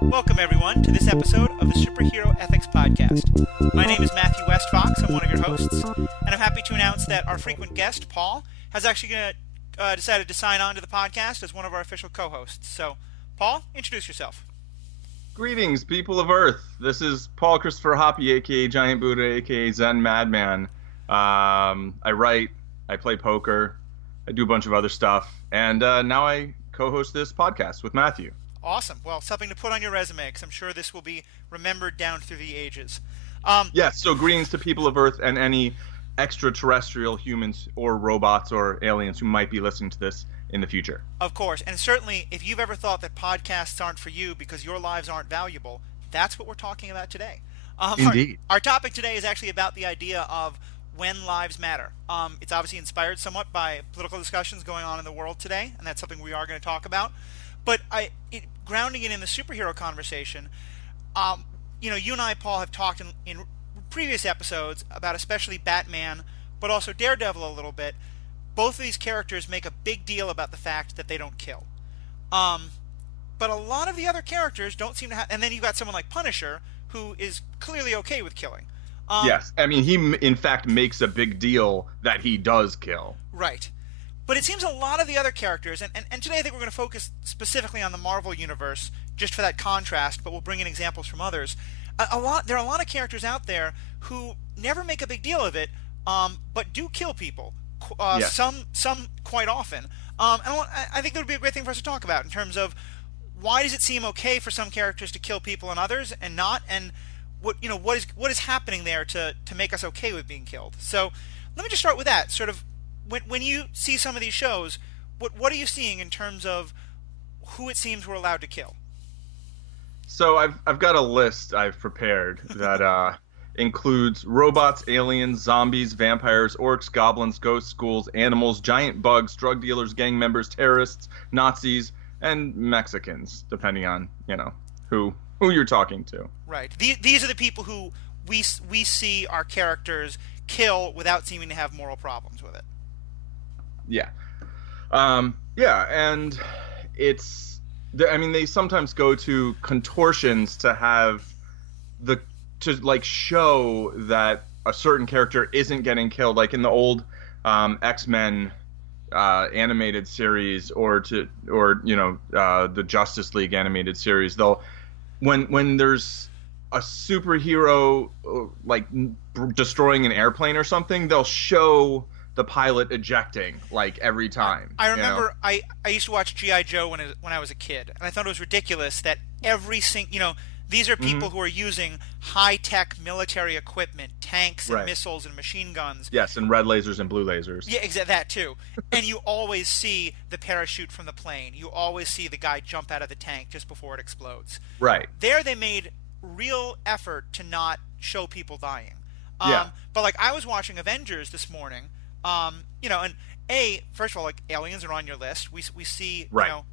Welcome, everyone, to this episode of the Superhero Ethics Podcast. My name is Matthew Westfox. I'm one of your hosts, and I'm happy to announce that our frequent guest, Paul, has actually decided to sign on to the podcast as one of our official co-hosts. So, Paul, introduce yourself. Greetings, people of Earth. This is Paul Christopher Hoppy, a.k.a. Giant Buddha, a.k.a. Zen Madman. I write, I play poker, I do a bunch of other stuff, and now I co-host this podcast with Matthew. Awesome. Well, something to put on your resume, because I'm sure this will be remembered down through the ages. Yes, so greetings to people of Earth and any extraterrestrial humans or robots or aliens who might be listening to this in the future. Of course, and certainly if you've ever thought that podcasts aren't for you because your lives aren't valuable, that's what we're talking about today. Indeed. Our topic today is actually about the idea of when lives matter. It's obviously inspired somewhat by political discussions going on in the world today, and that's something we are going to talk about. But grounding it in the superhero conversation, you and I, Paul, have talked in previous episodes about especially Batman, but also Daredevil a little bit. Both of these characters make a big deal about the fact that they don't kill. But a lot of the other characters don't seem to have... And then you've got someone like Punisher, who is clearly okay with killing. Yes, I mean, he in fact makes a big deal that he does kill. Right. But it seems a lot of the other characters, and today I think we're going to focus specifically on the Marvel Universe, just for that contrast, but we'll bring in examples from others. There are a lot of characters out there who never make a big deal of it, but do kill people. Yes. Some quite often. And I think that would be a great thing for us to talk about in terms of why does it seem okay for some characters to kill people and others and not, and what is happening there to make us okay with being killed. So let me just start with that. Sort of when you see some of these shows, what are you seeing in terms of who it seems we're allowed to kill? So I've got a list I've prepared that includes robots, aliens, zombies, vampires, orcs, goblins, ghosts, ghouls, animals, giant bugs, drug dealers, gang members, terrorists, Nazis, and Mexicans, depending on, who you're talking to. Right. These are the people who we see our characters kill without seeming to have moral problems with it. Yeah. And it's... they sometimes go to contortions to have show that a certain character isn't getting killed, like in the old X-Men animated series, or the Justice League animated series. They'll when there's a superhero destroying an airplane or something, they'll show the pilot ejecting every time. I remember I used to watch G.I. Joe when I was a kid, and I thought it was ridiculous that every single these are people who are using high-tech military equipment, tanks and missiles and machine guns. Yes, and red lasers and blue lasers. Yeah, exactly, that too. And you always see the parachute from the plane. You always see the guy jump out of the tank just before it explodes. Right. There they made real effort to not show people dying. But I was watching Avengers this morning, and first of all, aliens are on your list. We see,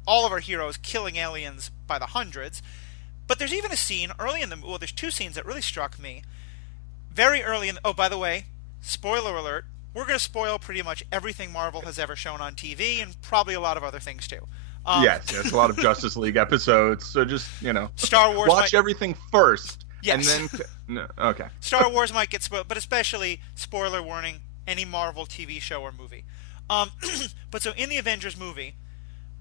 all of our heroes killing aliens by the hundreds. But there's even a scene early in the... Well, there's two scenes that really struck me. Very early in... Oh, by the way, spoiler alert, we're going to spoil pretty much everything Marvel has ever shown on TV, and probably a lot of other things, too. Yes, a lot of Justice League episodes, so just, Star Wars watch everying first, yes. And then... No, okay. Star Wars might get spoiled, but especially, spoiler warning, any Marvel TV show or movie. But so in the Avengers movie,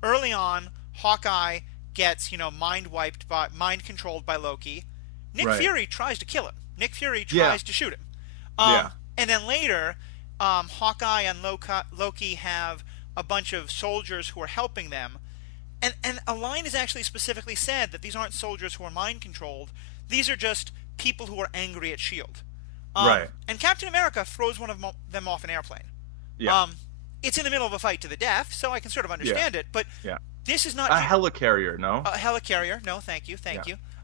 early on, Hawkeye gets, mind controlled by Loki. Nick Fury tries to kill him. Nick Fury tries to shoot him. And then later, Hawkeye and Loki have a bunch of soldiers who are helping them. And a line is actually specifically said that these aren't soldiers who are mind controlled. These are just people who are angry at S.H.I.E.L.D. And Captain America throws one of them off an airplane. Yeah. It's in the middle of a fight to the death, so I can sort of understand it. But this is not... A helicarrier, no? A helicarrier, no, thank you.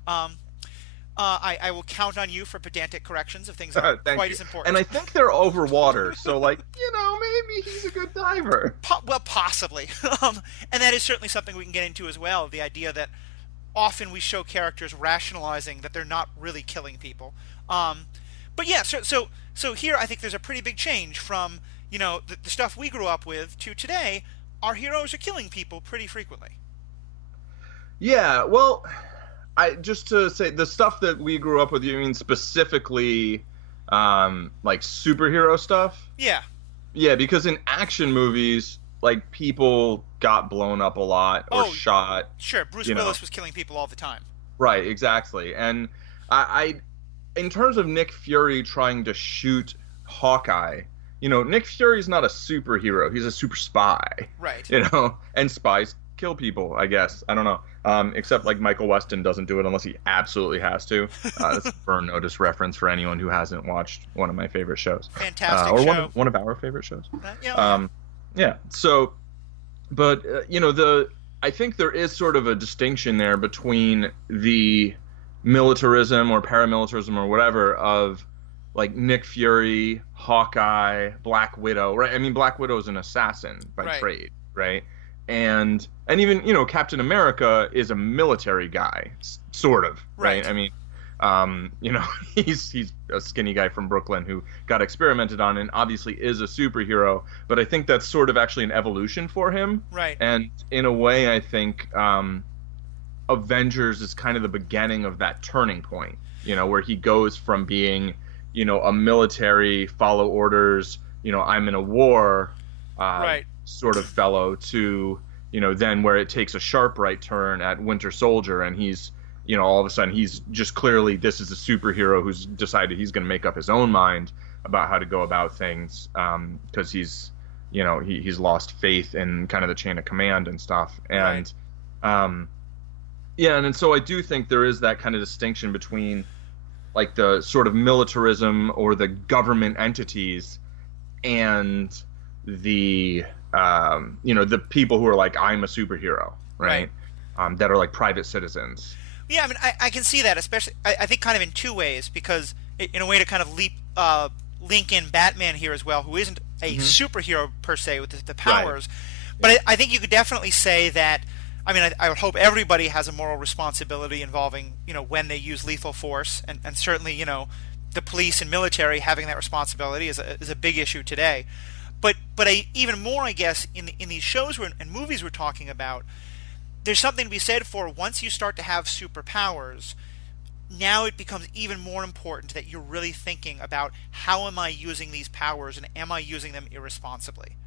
I will count on you for pedantic corrections of things that aren't quite as important. And I think they're over water, so, maybe he's a good diver. Well, possibly. And that is certainly something we can get into as well, the idea that often we show characters rationalizing that they're not really killing people. But yeah, so here I think there's a pretty big change from, the stuff we grew up with to today, our heroes are killing people pretty frequently. Yeah, well, I just to say the stuff that we grew up with, you mean specifically like superhero stuff? Yeah. Yeah, because in action movies, like people got blown up a lot or Oh, shot, sure. Bruce you know. Willis was killing people all the time. Right, exactly. And in terms of Nick Fury trying to shoot Hawkeye, Nick Fury's not a superhero. He's a super spy, Right. and spies kill people, I guess. I don't know. Except like Michael Weston doesn't do it unless he absolutely has to. That's a burn notice reference for anyone who hasn't watched one of my favorite shows. Fantastic or show. one of our favorite shows. Yeah. Yeah. So, but I think there is sort of a distinction there between the militarism or paramilitarism or whatever of like Nick Fury, Hawkeye, Black Widow, right? I mean, Black Widow is an assassin by Right. trade, right? And even Captain America is a military guy, sort of, right? Right. I mean, he's a skinny guy from Brooklyn who got experimented on and obviously is a superhero, but I think that's sort of actually an evolution for him. Right. And in a way, I think Avengers is kind of the beginning of that turning point, where he goes from being, a military, follow orders, I'm in a war, Right. sort of fellow to, then where it takes a sharp right turn at Winter Soldier and he's, all of a sudden he's just clearly this is a superhero who's decided he's going to make up his own mind about how to go about things because he's, he's lost faith in kind of the chain of command and stuff. And, yeah, and so I do think there is that kind of distinction between like the sort of militarism or the government entities and the the people who are like I'm a superhero, right? That are like private citizens. Yeah, I mean, I can see that, especially, I think kind of in two ways, because in a way to kind of link in Batman here as well, who isn't a superhero per se with the powers, but I think you could definitely say that, I mean, I would hope everybody has a moral responsibility involving, when they use lethal force, and certainly, the police and military having that responsibility is a big issue today. But even more, I guess, in these shows and movies we're talking about, there's something to be said for once you start to have superpowers, now it becomes even more important that you're really thinking about how am I using these powers and am I using them irresponsibly?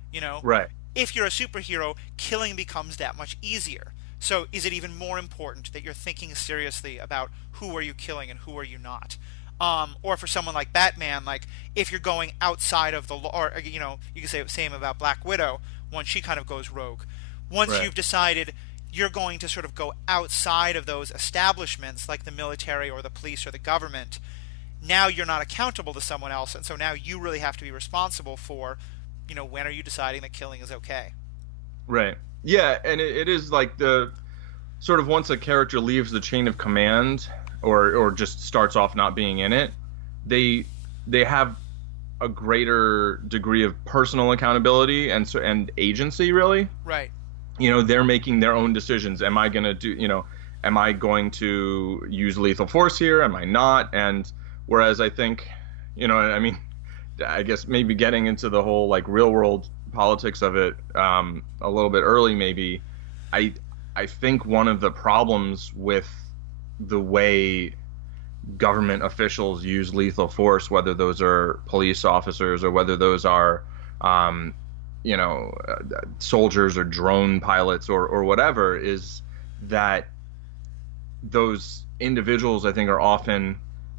Right. If you're a superhero, killing becomes that much easier. So is it even more important that you're thinking seriously about who are you killing and who are you not? Or for someone like Batman, like if you're going outside of the law, or you can say the same about Black Widow once she kind of goes rogue. Once you've decided you're going to sort of go outside of those establishments like the military or the police or the government, now you're not accountable to someone else, and so now you really have to be responsible for, when are you deciding that killing is okay? Right. Yeah, and it is like the sort of once a character leaves the chain of command or just starts off not being in it, they have a greater degree of personal accountability and agency, really. Right. They're making their own decisions. Am I going to do, am I going to use lethal force here? Am I not? And whereas I think, I mean, I guess maybe getting into the whole like real world politics of it a little bit early, maybe, I think one of the problems with the way government officials use lethal force, whether those are police officers or whether those are soldiers or drone pilots or whatever, is that those individuals, I think, are often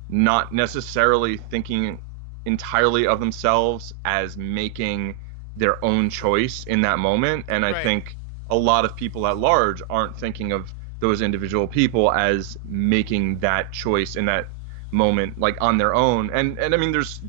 not necessarily thinking entirely of themselves as making their own choice in that moment. And I think a lot of people at large aren't thinking of those individual people as making that choice in that moment, like on their own. And I mean, there's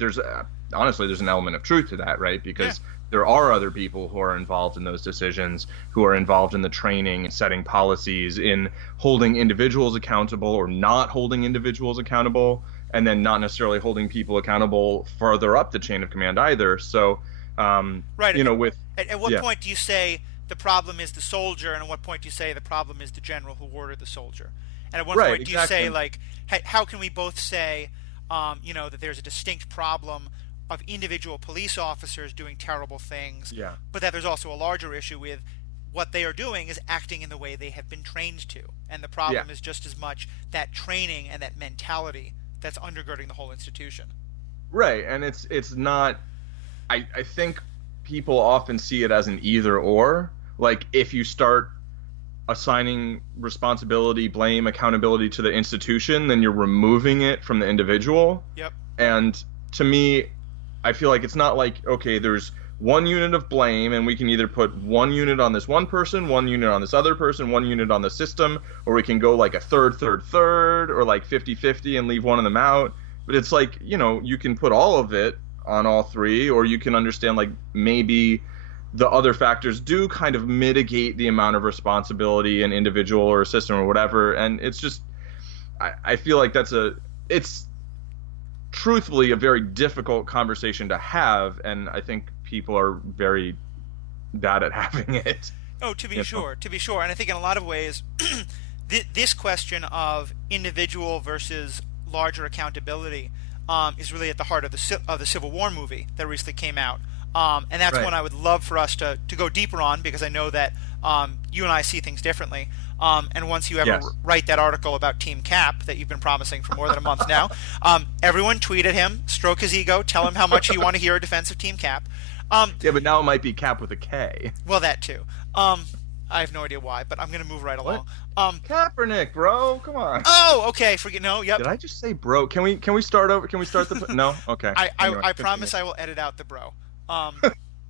honestly, there's an element of truth to that, right? Because there are other people who are involved in those decisions, who are involved in the training, setting policies, in holding individuals accountable or not holding individuals accountable, and then not necessarily holding people accountable further up the chain of command either. So, with at what point do you say the problem is the soldier, and at what point do you say the problem is the general who ordered the soldier? And at what point do you say, like, hey, how can we both say, that there's a distinct problem of individual police officers doing terrible things, Yeah. but that there's also a larger issue with what they are doing is acting in the way they have been trained to. And the Yeah. problem is just as much that training and that mentality that's undergirding the whole institution. Right. And it's not. I think people often see it as an either or. Like if you start assigning responsibility, blame, accountability to the institution, then you're removing it from the individual. Yep. And to me, I feel like it's not like, okay, there's one unit of blame and we can either put one unit on this one person, one unit on this other person, one unit on the system, or we can go like a third, or like 50-50 and leave one of them out. But it's like, you can put all of it on all three, or you can understand like maybe the other factors do kind of mitigate the amount of responsibility an individual or a system or whatever. And it's just, I feel like it's truthfully a very difficult conversation to have. And I think people are very bad at having it. Oh, to be sure. And I think in a lot of ways, this question of individual versus larger accountability is really at the heart of the Civil War movie that recently came out. And that's Right. one I would love for us to go deeper on, because I know that you and I see things differently. And once you ever Yes. write that article about Team Cap that you've been promising for more than a month now, everyone tweet at him, stroke his ego, tell him how much you want to hear a defense of Team Cap. Yeah, but now it might be Cap with a K. Well, that too. I have no idea why, but I'm going to move right along. Kaepernick, bro, come on. Oh, okay. Yep. Did I just say bro? Can we start over? Can we start the no? Okay. Anyway, I promise I will edit out the bro.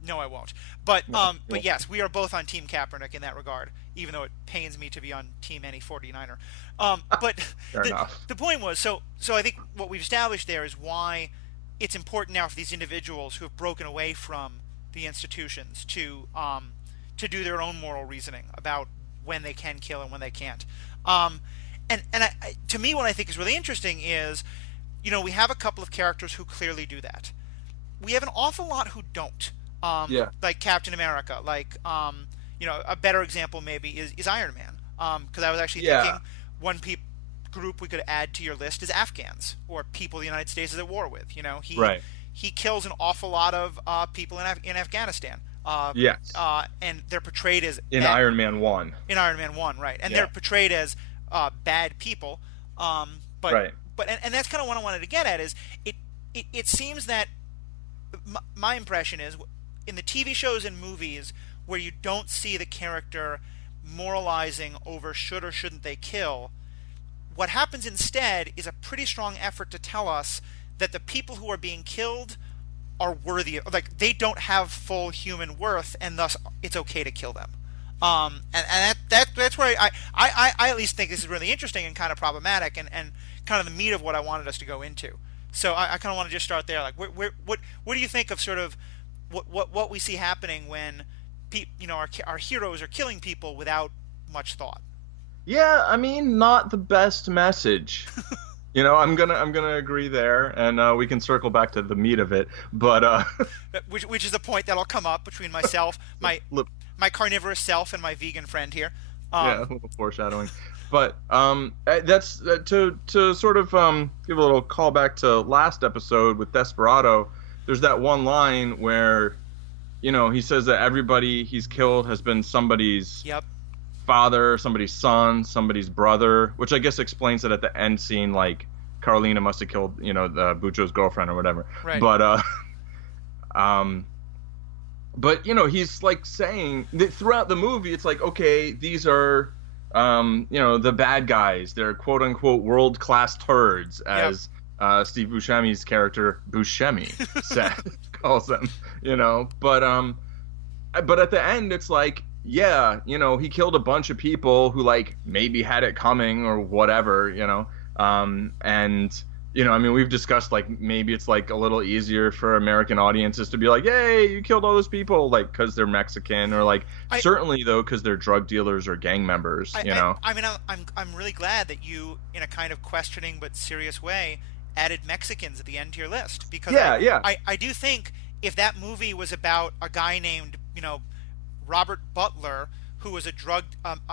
No, I won't. But but yes, we are both on Team Kaepernick in that regard, even though it pains me to be on Team any 49er. But Fair enough. the point was, so I think what we've established there is why it's important now for these individuals who have broken away from the institutions to do their own moral reasoning about when they can kill and when they can't. To me, what I think is really interesting is, we have a couple of characters who clearly do that. We have an awful lot who don't. Yeah. Like Captain America. Like, a better example maybe is Iron Man. Because I was actually thinking one group we could add to your list is Afghans, or people the United States is at war with. He kills an awful lot of people in Afghanistan. Yes. And they're portrayed as in Iron Man 1. In Iron Man 1, right. And they're portrayed as bad people. But right. And that's kind of what I wanted to get at is it seems that my impression is in the TV shows and movies where you don't see the character moralizing over should or shouldn't they kill, what happens instead is a pretty strong effort to tell us that the people who are being killed are worthy of, like, they don't have full human worth, and thus it's okay to kill them. And that's where I at least think this is really interesting and kind of problematic, and kind of the meat of what I wanted us to go into. So I kind of want to just start there. Like, what do you think of sort of what we see happening when our heroes are killing people without much thought? Yeah, I mean, not the best message. I'm gonna agree there, and we can circle back to the meat of it. But which is the point that'll come up between myself, my carnivorous self, and my vegan friend here. Yeah, a little foreshadowing. But that's to sort of give a little callback to last episode with Desperado. There's that one line where, he says that everybody he's killed has been somebody's father, somebody's son, somebody's brother, which I guess explains that at the end scene, like Carlina must have killed, the Bucho's girlfriend or whatever. Right. But he's like saying that throughout the movie, it's like, okay, these are, the bad guys. They're quote unquote world class turds, as Steve Buscemi's character Buscemi calls them. But at the end, it's like, yeah, he killed a bunch of people who like maybe had it coming or whatever, and I mean, we've discussed like maybe it's like a little easier for American audiences to be like, "Yay, you killed all those people," like because they're Mexican, or like certainly though because they're drug dealers or gang members. I mean, I'm really glad that you, in a kind of questioning but serious way, added Mexicans at the end to your list, because I do think if that movie was about a guy named Robert Butler, who was a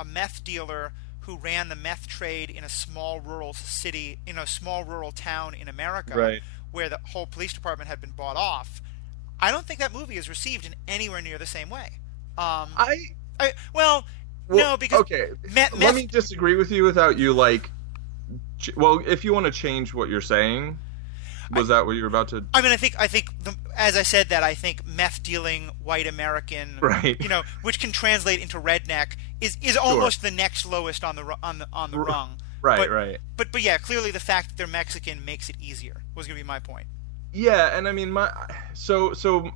meth dealer who ran the meth trade in a small rural city, in a small rural town in America, right, where the whole police department had been bought off. I don't think that movie is received in anywhere near the same way. Um, I well, well, no, because okay. Let meth. me disagree with you without you like. Well, if you want to change what you're saying, I, was that what you were about to? I mean, as I said that, I think meth dealing white American, Right. which can translate into redneck, is Sure. almost the next lowest on the rung. Right. But Right. but yeah, clearly the fact that they're Mexican makes it easier. Was going to be my point. Yeah, and I mean so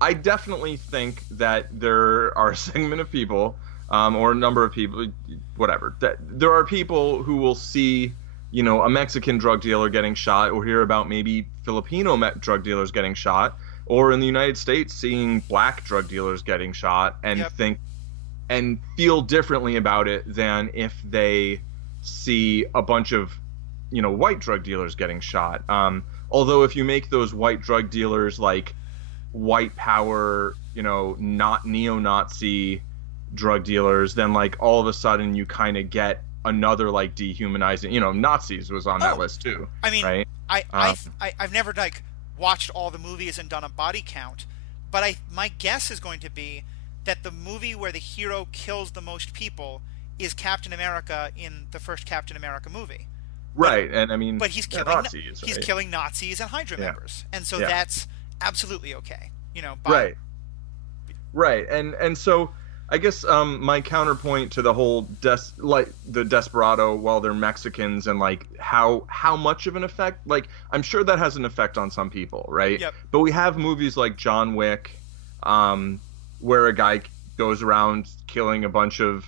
I definitely think that there are a segment of people, or a number of people, whatever, that there are people who will see, a Mexican drug dealer getting shot, or hear about maybe Filipino drug dealers getting shot, or in the United States seeing black drug dealers getting shot, and Yep. think and feel differently about it than if they see a bunch of white drug dealers getting shot. Although if you make those white drug dealers like white power, not neo-Nazi drug dealers, then like all of a sudden you kind of get another like dehumanizing. Nazis was on that Oh, list too, I mean, right? I, Um, I, I've never like watched all the movies and done a body count, but my guess is going to be that the movie where the hero kills the most people is Captain America in the first Captain America movie. But right, and I mean, but he's they're killing Nazis, he's right? killing Nazis and Hydra Yeah, members, and so yeah, that's absolutely okay. By right. Right, and so I guess my counterpoint to the whole like the Desperado, while they're Mexicans, and like how much of an effect, like I'm sure that has an effect on some people, right? yep, But we have movies like John Wick, where a guy goes around killing a bunch of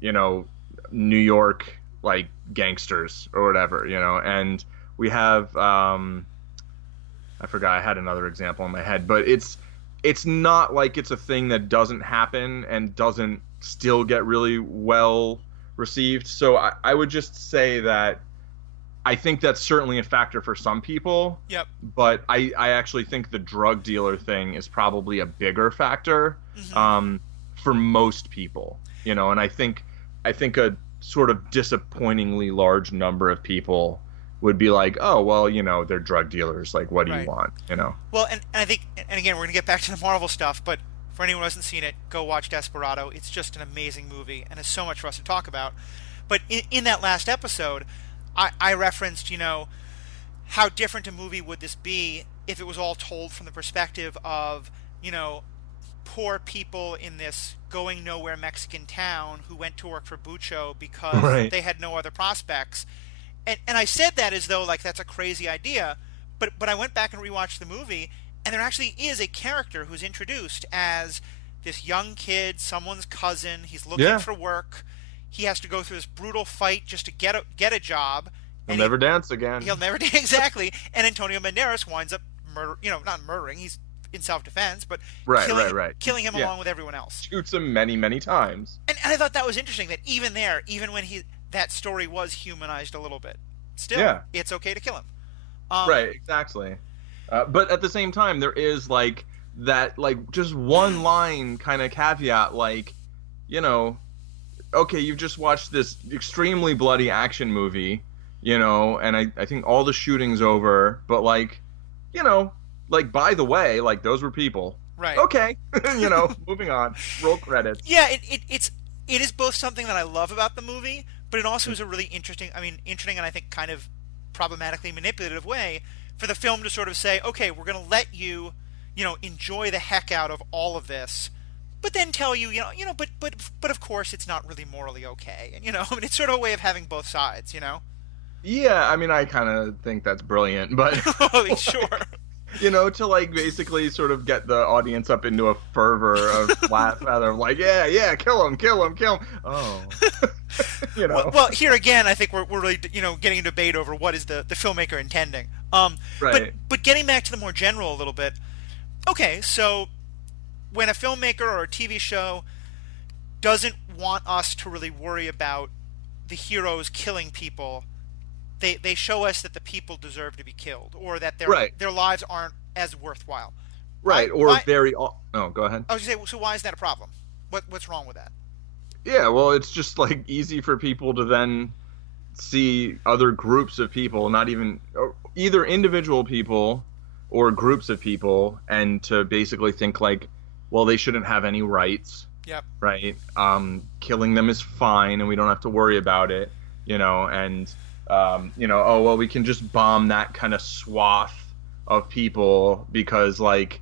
New York like gangsters or whatever, and we have I forgot, I had another example in my head, but it's not like it's a thing that doesn't happen and doesn't still get really well received. So I would just say that I think that's certainly a factor for some people, yep, but I actually think the drug dealer thing is probably a bigger factor, hmm for most people, and I think a sort of disappointingly large number of people would be like, oh, well, they're drug dealers. Like, what do you right. want? Well, and I think, and again, we're gonna get back to the Marvel stuff, but for anyone who hasn't seen it, go watch Desperado. It's just an amazing movie, and it's so much for us to talk about. But in that last episode, I referenced, how different a movie would this be if it was all told from the perspective of, poor people in this going nowhere Mexican town who went to work for Bucho because Right. they had no other prospects. And I said that as though like that's a crazy idea, but I went back and rewatched the movie, and there actually is a character who's introduced as this young kid, someone's cousin. He's looking Yeah. for work. He has to go through this brutal fight just to get a job, He'll and never dance again. he'll never do exactly. And Antonio Banderas winds up not murdering. He's in self-defense, but Right, right, right. killing him Yeah. along with everyone else. Shoots him many, many times. And I thought that was interesting that even there, even when that story was humanized a little bit, still Yeah. it's okay to kill him. Right, exactly. But at the same time, there is like that, like just one line kind of caveat, like, you know, okay, you've just watched this extremely bloody action movie, and I think all the shooting's over, but like, like by the way, like those were people. Right. Okay, moving on. Roll credits. Yeah, it is both something that I love about the movie, but it also is a really interesting and I think kind of problematically manipulative way for the film to sort of say, okay, we're going to let you, enjoy the heck out of all of this, but then tell you, but of course it's not really morally okay, and I mean it's sort of a way of having both sides. Yeah, I mean, I kind of think that's brilliant, but Holy sure. to like basically sort of get the audience up into a fervor of laugh out of like, yeah, kill him. Oh, Well, here again, I think we're really getting a debate over what is the filmmaker intending. Right. But getting back to the more general a little bit. Okay, so when a filmmaker or a TV show doesn't want us to really worry about the heroes killing people, they show us that the people deserve to be killed, or that Right. their lives aren't as worthwhile. Right, Why, or why, very. Oh, go ahead. I was going to say, so why is that a problem? What's wrong with that? Yeah, well, it's just like easy for people to then see other groups of people, not even or either individual people or groups of people, and to basically think like, well, they shouldn't have any rights, Yep. right? Killing them is fine, and we don't have to worry about it, and oh well, we can just bomb that kind of swath of people because like,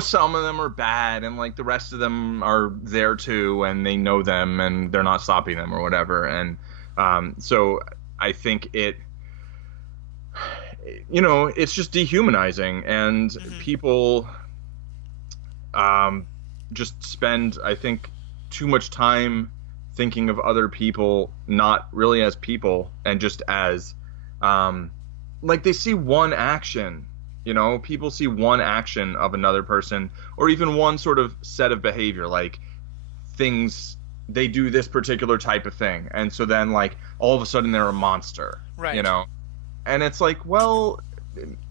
some of them are bad, and like the rest of them are there too, and they know them, and they're not stopping them or whatever, and so I think it's just dehumanizing, and people just spend, I think, too much time thinking of other people not really as people and just as like they see one action. People see one action of another person, or even one sort of set of behavior, like things they do this particular type of thing, and so then like all of a sudden they're a monster, Right. And it's like, well,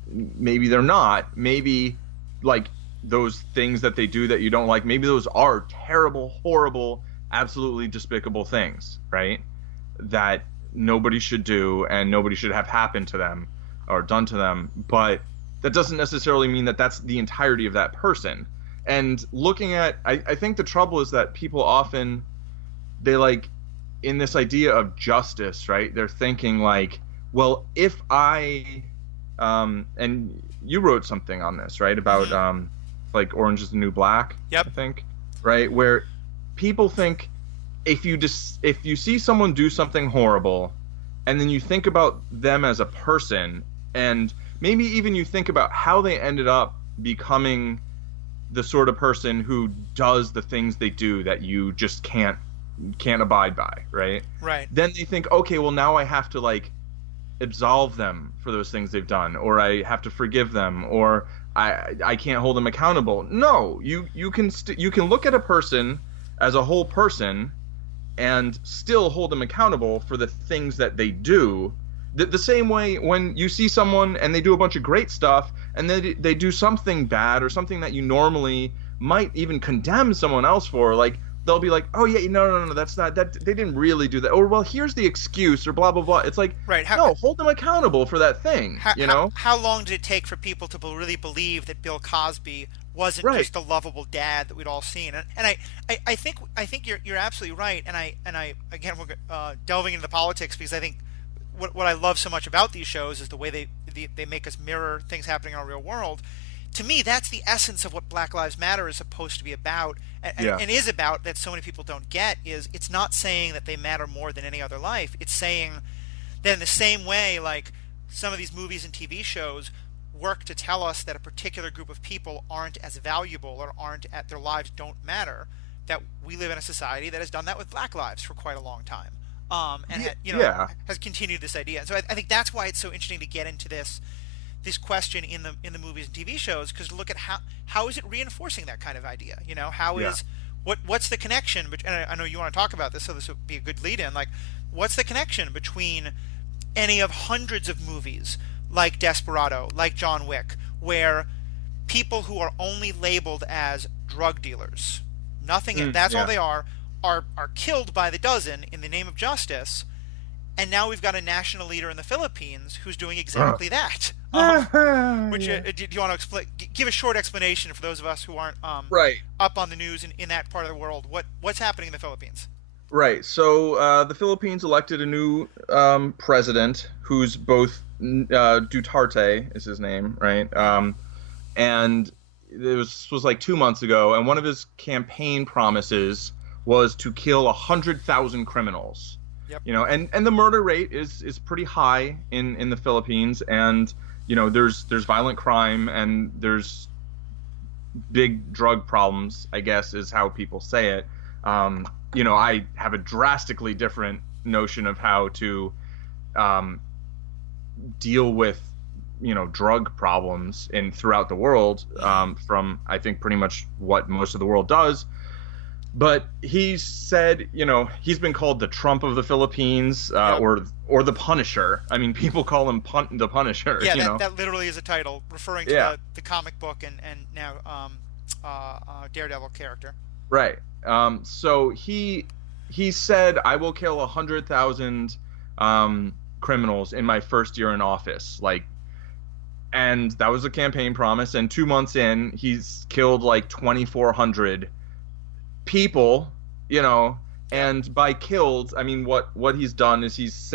maybe they're not. Maybe like those things that they do that you don't like, maybe those are terrible, horrible, absolutely despicable things, right? That nobody should do and nobody should have happened to them or done to them. But that doesn't necessarily mean that that's the entirety of that person. And looking at, I think the trouble is that people often, they like, in this idea of justice, right? They're thinking like, well, if I, and you wrote something on this, right? About, like Orange is the New Black, Yep. I think, right? Where people think if you see someone do something horrible, and then you think about them as a person, and maybe even you think about how they ended up becoming the sort of person who does the things they do that you just can't abide by, right? Right. Then they think, okay, well now I have to like absolve them for those things they've done, or I have to forgive them, or I can't hold them accountable. No, you can look at a person as a whole person and still hold them accountable for the things that they do. The same way when you see someone and they do a bunch of great stuff and then they do something bad or something that you normally might even condemn someone else for, like they'll be like, oh yeah, no, that's not that, they didn't really do that, or well, here's the excuse, or blah blah blah. It's like, right. No, hold them accountable for that thing. How long did it take for people to really believe that Bill Cosby wasn't Right. just a lovable dad that we'd all seen? And I think you're absolutely right. And I again, we're delving into the politics, because I think what I love so much about these shows is the way they make us mirror things happening in our real world. To me, that's the essence of what Black Lives Matter is supposed to be about, and is about, that so many people don't get. Is it's not saying that they matter more than any other life. It's saying that in the same way, like some of these movies and TV shows work to tell us that a particular group of people aren't as valuable, or their lives don't matter, that we live in a society that has done that with Black lives for quite a long time, has continued this idea. And so I think that's why it's so interesting to get into this question in the movies and TV shows, because look at how is it reinforcing that kind of idea? What's the connection? And I know you want to talk about this, so this would be a good lead in. Like, what's the connection between any of hundreds of movies like Desperado, like John Wick, where people who are only labeled as drug dealers, that's all they are killed by the dozen in the name of justice? And now we've got a national leader in the Philippines who's doing exactly that. Which do you want to give a short explanation for those of us who aren't Right. up on the news in that part of the world? What's happening in the Philippines? Right. So the Philippines elected a new president who's both Duterte is his name, right? And this was like 2 months ago, and one of his campaign promises was to kill 100,000 criminals. Yep. And the murder rate is pretty high in the Philippines, and there's violent crime and there's big drug problems, I guess is how people say it. I have a drastically different notion of how to deal with drug problems throughout the world, from I think pretty much what most of the world does. But he said, he's been called the Trump of the Philippines, or the Punisher. I mean, people call him the Punisher. Yeah, that literally is a title referring to the comic book and now Daredevil character. Right. So he said, I will kill 100,000 criminals in my first year in office. Like, and that was a campaign promise. And 2 months in, he's killed like 2,400 people, you know. And by killed, I mean what he's done is he's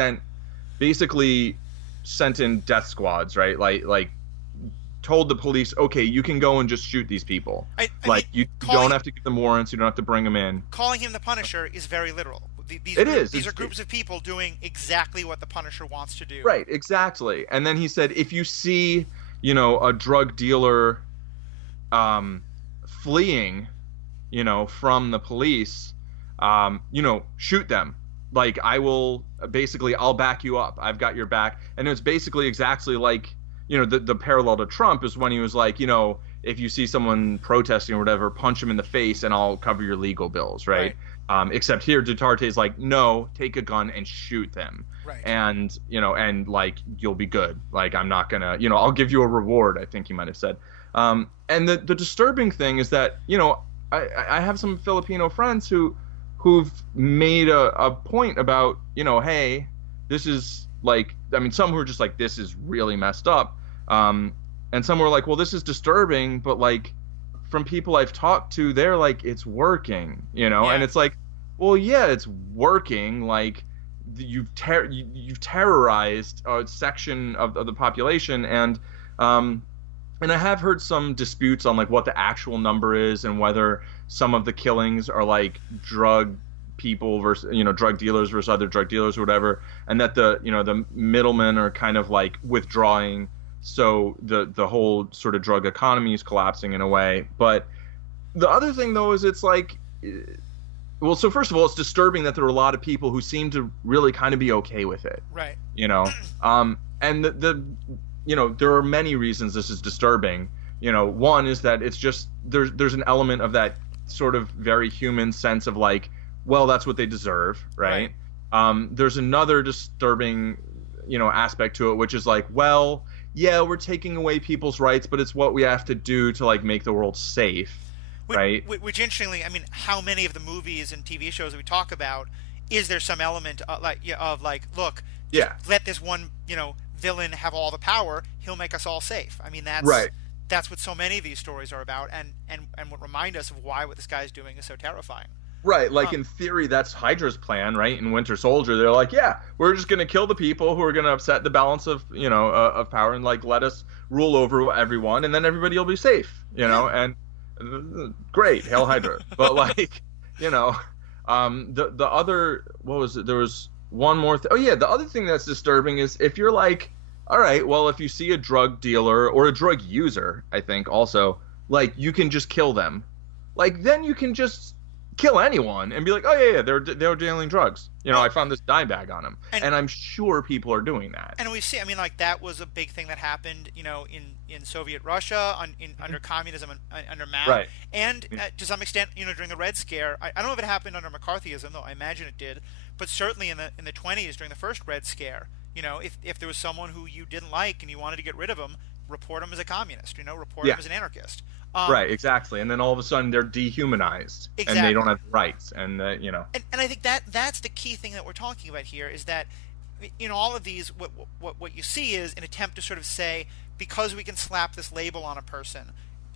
basically sent in death squads, right? Like told the police, okay, you can go and just shoot these people. I Like mean, you don't have to give them warrants, you don't have to bring them in. calling him the Punisher is very literal. These are groups of people doing exactly what the Punisher wants to do. Right, exactly. And then he said, if you see, you know, a drug dealer fleeing, you know, from the police, you know, shoot them. Like, I'll back you up. I've got your back. And it's basically exactly like, you know, the parallel to Trump is when he was like, you know, if you see someone protesting or whatever, punch him in the face and I'll cover your legal bills, right? Except here, Dutarte's like, no, take a gun and shoot them. Right. And, you know, and like, you'll be good. Like, I'm not gonna, you know, I'll give you a reward, I think he might have said. And the disturbing thing is that, you know, I have some Filipino friends who've made a point about, you know, hey, this is like, I mean, some who are just like, this is really messed up. And some were like, well, this is disturbing, but like, from people I've talked to, they're like, it's working, you know? Yeah. And it's like, well, yeah, it's working. Like, you've terrorized a section of the population, and I have heard some disputes on like what the actual number is and whether some of the killings are like drug people versus, you know, drug dealers versus other drug dealers or whatever, and that the, you know, the middlemen are kind of like withdrawing, so the whole sort of drug economy is collapsing in a way. But the other thing though is it's like, well, so first of all, it's disturbing that there are a lot of people who seem to really kind of be okay with it. Right. You know, and the you know, there are many reasons this is disturbing. You know, one is that it's just there's an element of that sort of very human sense of like, well, that's what they deserve, right? There's another disturbing, you know, aspect to it, which is like, well, yeah, we're taking away people's rights, but it's what we have to do to like make the world safe, right? Which interestingly, I mean, how many of the movies and TV shows that we talk about, is there some element of like, look, Yeah. let this one, you know, villain have all the power, he'll make us all safe. I mean, that's Right. that's what so many of these stories are about, and what remind us of why what this guy's doing is so terrifying. Right, like in theory, that's Hydra's plan, right? In Winter Soldier, they're like, yeah, we're just gonna kill the people who are gonna upset the balance of, you know, of power, and like let us rule over everyone, and then everybody will be safe, you know. And great, hail Hydra. But like, you know, the other, what was it? There was one more. Oh yeah, the other thing that's disturbing is if you're like, all right, well, if you see a drug dealer or a drug user, I think also, like, you can just kill them, like then you can just kill anyone and be like, oh yeah, they're dealing drugs. You know, I found this dime bag on him, and I'm sure people are doing that. And we see, I mean, like that was a big thing that happened, you know, in Soviet Russia, under communism, under Mao, Right. and to some extent, you know, during the Red Scare. I don't know if it happened under McCarthyism, though. I imagine it did, but certainly in the 20s during the first Red Scare, you know, if there was someone who you didn't like and you wanted to get rid of him, report him as a communist, you know, report him as an anarchist. Right, exactly. And then all of a sudden they're dehumanized, Exactly. and they don't have rights, and you know. And I think that's the key thing that we're talking about here, is that in all of these, what you see is an attempt to sort of say, because we can slap this label on a person,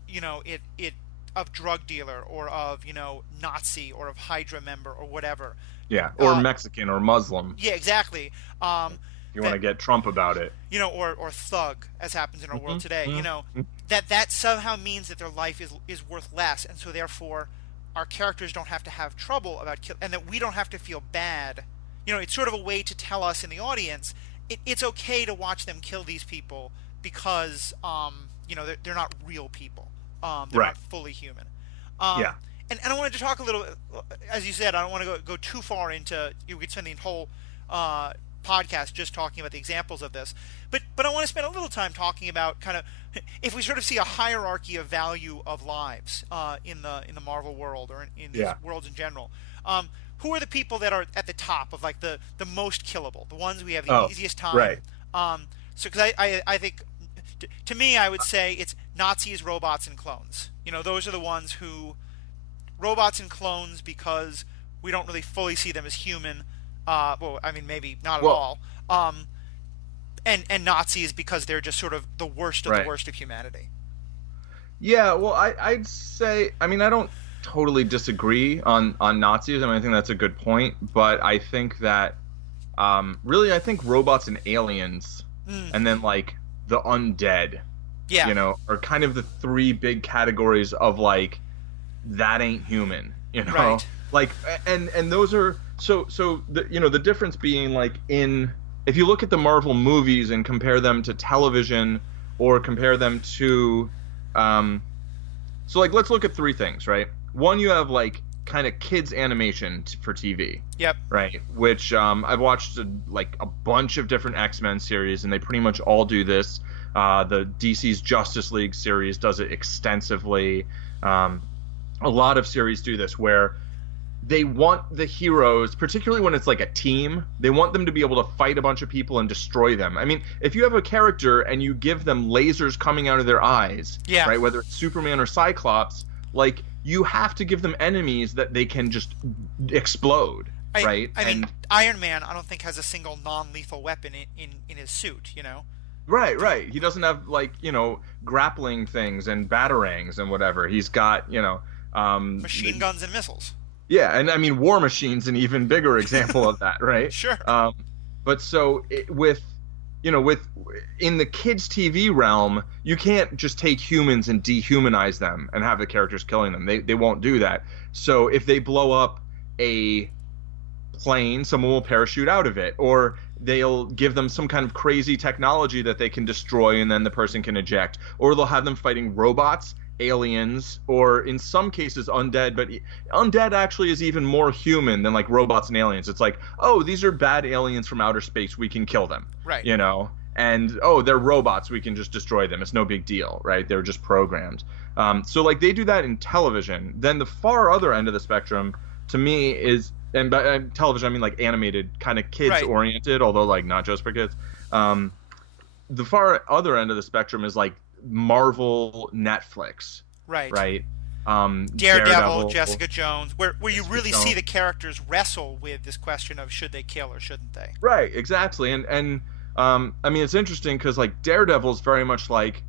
you know, it of drug dealer or of, you know, Nazi or of Hydra member or whatever. Yeah, or Mexican or Muslim. Yeah, exactly. You want to get Trump about it. You know, or thug, as happens in our world today. You know, that somehow means that their life is worth less, and so therefore our characters don't have to have trouble about and that we don't have to feel bad. You know, it's sort of a way to tell us in the audience it's okay to watch them kill these people because you know, they're not real people. They're Right. not fully human. Yeah. And I wanted to talk a little, as you said, I don't want to go too far into. You could spend the whole podcast just talking about the examples of this, but I want to spend a little time talking about kind of if we sort of see a hierarchy of value of lives in the Marvel world or in these worlds in general. Who are the people that are at the top of like the most killable, the ones we have the easiest time? Right. So because I think to me I would say it's Nazis, robots, and clones. You know, those are the ones who robots and clones, because we don't really fully see them as human. Well, I mean, maybe not at Well, all. And Nazis because they're just sort of the worst of the right. worst of humanity. Yeah, well, I'd say, I mean, I don't totally disagree on Nazis. I mean, I think that's a good point, but I think that really, I think robots and aliens, Mm, and then like the undead, yeah, are kind of the three big categories of like that ain't human, right. like, and those are so the difference being like in if you look at the Marvel movies and compare them to television or compare them to um so like let's look at three things, right? One, you have like kind of kids animation for TV, Yep. right? Which I've watched like a bunch of different X-Men series, and they pretty much all do this. The DC's Justice League series does it extensively. A lot of series do this where they want the heroes, particularly when it's like a team, they want them to be able to fight a bunch of people and destroy them. I mean, if you have a character and you give them lasers coming out of their eyes, Yeah. right, whether it's Superman or Cyclops, like you have to give them enemies that they can just explode, right? I mean, Iron Man, I don't think has a single non-lethal weapon in his suit. Right. He doesn't have like, grappling things and batarangs and whatever. He's got, Machine guns and missiles. yeah, and I mean, War Machine's an even bigger example of that, right? Sure. But so with in the kids TV realm, you can't just take humans and dehumanize them and have the characters killing them. They won't do that. So if they blow up a plane, someone will parachute out of it, or they'll give them some kind of crazy technology that they can destroy and then the person can eject, or they'll have them fighting robots, aliens, or in some cases undead. But undead actually is even more human than like robots and aliens. It's like, oh, these are bad aliens from outer space, we can kill them, Right. And oh, they're robots, we can just destroy them, it's no big deal, right? They're just programmed. So like they do that in television. Then the far other end of the spectrum to me is, and by television I mean like animated, kind of kids oriented, although like not just for kids. The far other end of the spectrum is like Marvel, Netflix, Right. right? Daredevil, Jessica Jones, where you Jessica really Jones. see the characters wrestle with this question of should they kill or shouldn't they? Right, exactly. And I mean, it's interesting because like Daredevil's very much like,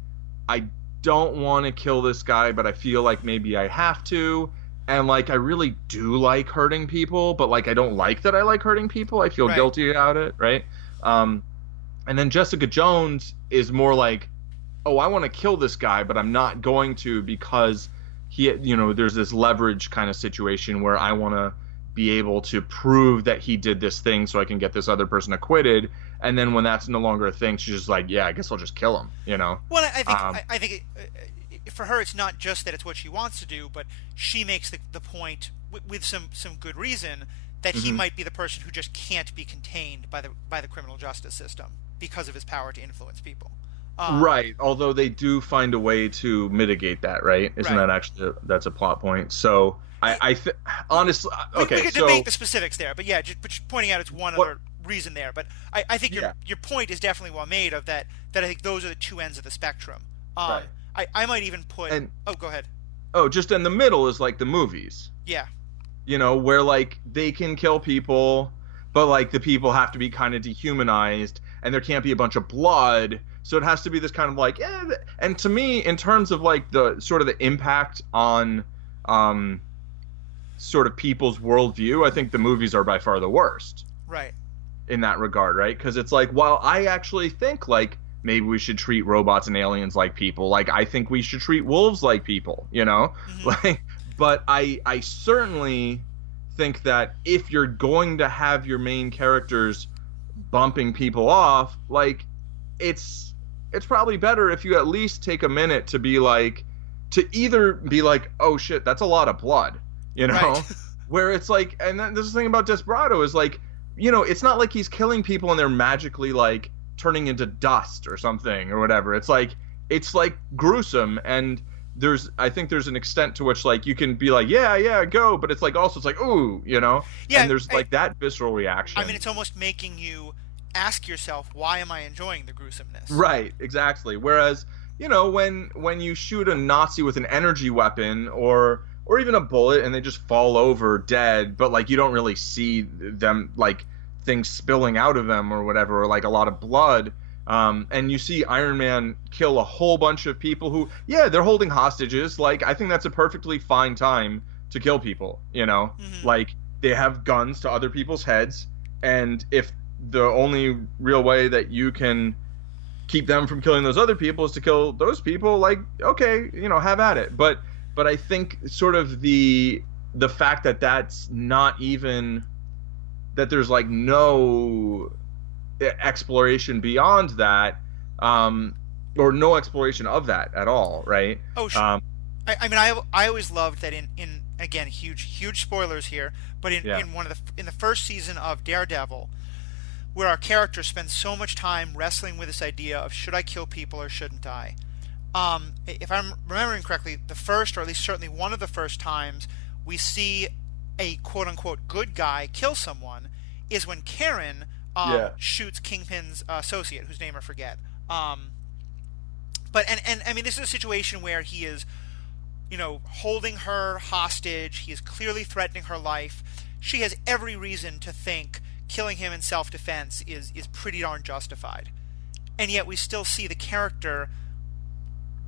I don't want to kill this guy, but I feel like maybe I have to. And like I really do like hurting people, but like I don't like that I like hurting people. I feel guilty about it, right? And then Jessica Jones is more like, oh, I want to kill this guy, but I'm not going to because there's this leverage kind of situation where I want to be able to prove that he did this thing so I can get this other person acquitted. And then when that's no longer a thing, she's just like, yeah, I guess I'll just kill him, Well, I think for her, it's not just that it's what she wants to do, but she makes the point with some good reason that he might be the person who just can't be contained by the criminal justice system because of his power to influence people. Right. Although they do find a way to mitigate that, right? Isn't that actually that's a plot point? So honestly, okay. We could so debate the specifics there, but yeah, just pointing out it's one other reason there. But I think your point is definitely well made of that. That I think those are the two ends of the spectrum. Right. I might even put. Go ahead. Oh, just in the middle is like the movies. Yeah. Where like they can kill people, but like the people have to be kind of dehumanized, and there can't be a bunch of blood. So it has to be this kind of like, and to me, in terms of like the sort of the impact on, sort of people's worldview, I think the movies are by far the worst. Right. In that regard, right? Because it's like, while I actually think like maybe we should treat robots and aliens like people, like I think we should treat wolves like people, like, but I certainly think that if you're going to have your main characters bumping people off, like it's probably better if you at least take a minute to be like, to either be like, oh shit, that's a lot of blood, Right. where it's like, and then this is the thing about Desperado is like, it's not like he's killing people and they're magically like turning into dust or something or whatever. It's like gruesome, and I think there's an extent to which like you can be like, yeah, go, but it's like also it's like, ooh, Yeah, and there's like that visceral reaction. I mean, it's almost making you ask yourself, why am I enjoying the gruesomeness? Right, exactly. Whereas, when you shoot a Nazi with an energy weapon or even a bullet and they just fall over dead, but like you don't really see them like things spilling out of them or whatever, or like a lot of blood. And you see Iron Man kill a whole bunch of people who, yeah, they're holding hostages. Like, I think that's a perfectly fine time to kill people, you know? Mm-hmm. Like, they have guns to other people's heads, and if the only real way that you can keep them from killing those other people is to kill those people, like, okay, you know, have at it. But I think sort of the fact that that's not even, that there's like no exploration beyond that, or no exploration of that at all, right? Oh, sure. I mean, I always loved that in again, huge spoilers here, but in one of in the first season of Daredevil, where our character spends so much time wrestling with this idea of should I kill people or shouldn't I? If I'm remembering correctly, the first, or at least certainly one of the first times we see a quote unquote good guy kill someone is when Karen shoots Kingpin's associate, whose name I forget. But I mean, this is a situation where he is, you know, holding her hostage. He is clearly threatening her life. She has every reason to think killing him in self-defense is pretty darn justified. And yet we still see the character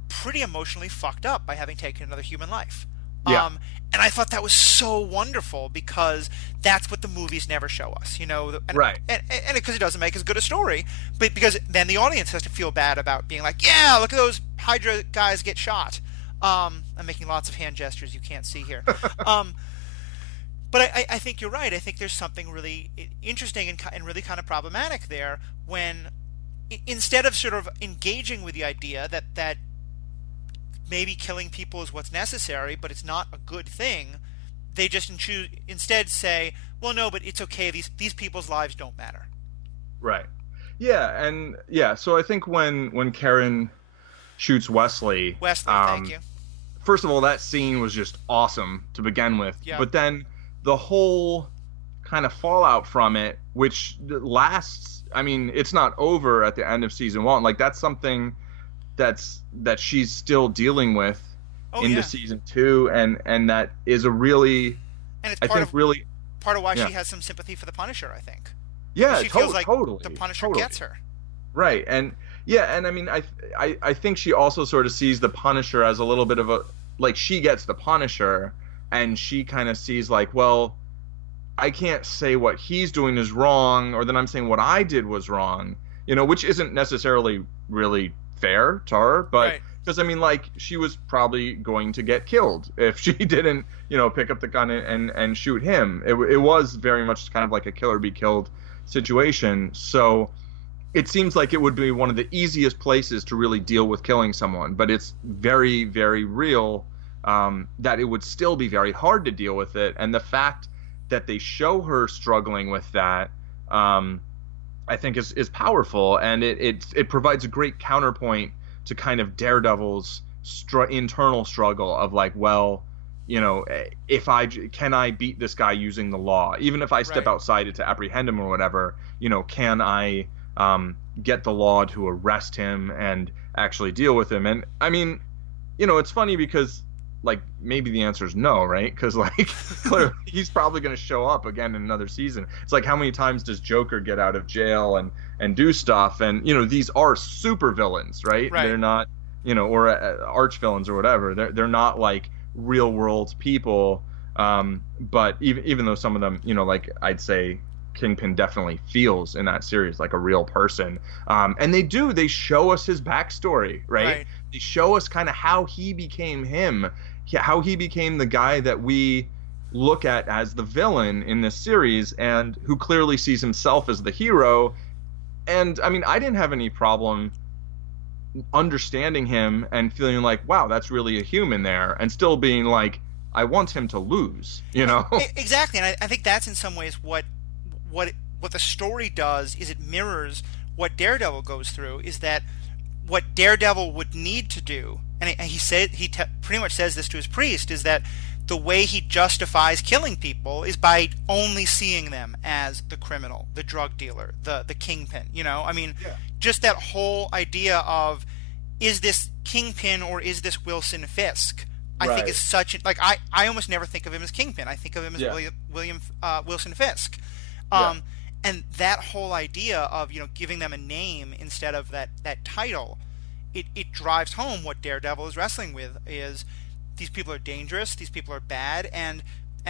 pretty emotionally fucked up by having taken another human life. Yeah. And I thought that was so wonderful, because that's what the movies never show us, you know. Right. And because it doesn't make as good a story, but because then the audience has to feel bad about being like, yeah, look at those Hydra guys get shot. I'm making lots of hand gestures you can't see here. But I think you're right. I think there's something really interesting and really kind of problematic there when, instead of sort of engaging with the idea that maybe killing people is what's necessary, but it's not a good thing, they just instead say, well, no, but it's okay. These people's lives don't matter. Right. Yeah, and yeah, so I think when Karen shoots Wesley, thank you. First of all, that scene was just awesome to begin with. Yeah. But then the whole kind of fallout from it, which lasts, I mean, it's not over at the end of season 1. Like, that's something that she's still dealing with into season 2, and that is a really, and it's part of why she has some sympathy for the Punisher, I think. Yeah, she feels like totally. The Punisher gets her. Right, and yeah, and I mean, I think she also sort of sees the Punisher as a little bit of a, like, she gets the Punisher, and she kind of sees like, well, I can't say what he's doing is wrong, or then I'm saying what I did was wrong, you know, which isn't necessarily really fair to her, but because I mean, like, she was probably going to get killed if she didn't, you know, pick up the gun and shoot him. It was very much kind of like a kill or be killed situation. So it seems like it would be one of the easiest places to really deal with killing someone, but it's very, very real, that it would still be very hard to deal with it. And the fact that they show her struggling with that, I think is powerful, and it provides a great counterpoint to kind of Daredevil's internal struggle of like, well, you know, can I beat this guy using the law, even if I step outside it to apprehend him or whatever, you know, can I get the law to arrest him and actually deal with him? And I mean, you know, it's funny because, like, maybe the answer is no, right? Because, like, clearly he's probably going to show up again in another season. It's like, how many times does Joker get out of jail and do stuff? And, you know, these are super villains, right? They're not, you know, or arch villains or whatever. They're not like real world people. But even though some of them, you know, like, I'd say Kingpin definitely feels in that series like a real person. And they show us his backstory, right? They show us kind of how he became him, how he became the guy that we look at as the villain in this series, and who clearly sees himself as the hero. And I mean, I didn't have any problem understanding him and feeling like, wow, that's really a human there, and still being like, I want him to lose, you know? Exactly. And I think that's in some ways what the story does, is it mirrors what Daredevil goes through. Is that what Daredevil would need to do, and he pretty much says this to his priest, is that the way he justifies killing people is by only seeing them as the criminal, the drug dealer, the kingpin. You know, I mean, just that whole idea of, is this Kingpin or is this Wilson Fisk? I think is such like, I almost never think of him as Kingpin. I think of him as Wilson Fisk. And that whole idea of, giving them a name instead of that title, it drives home what Daredevil is wrestling with is these people are dangerous, these people are bad, and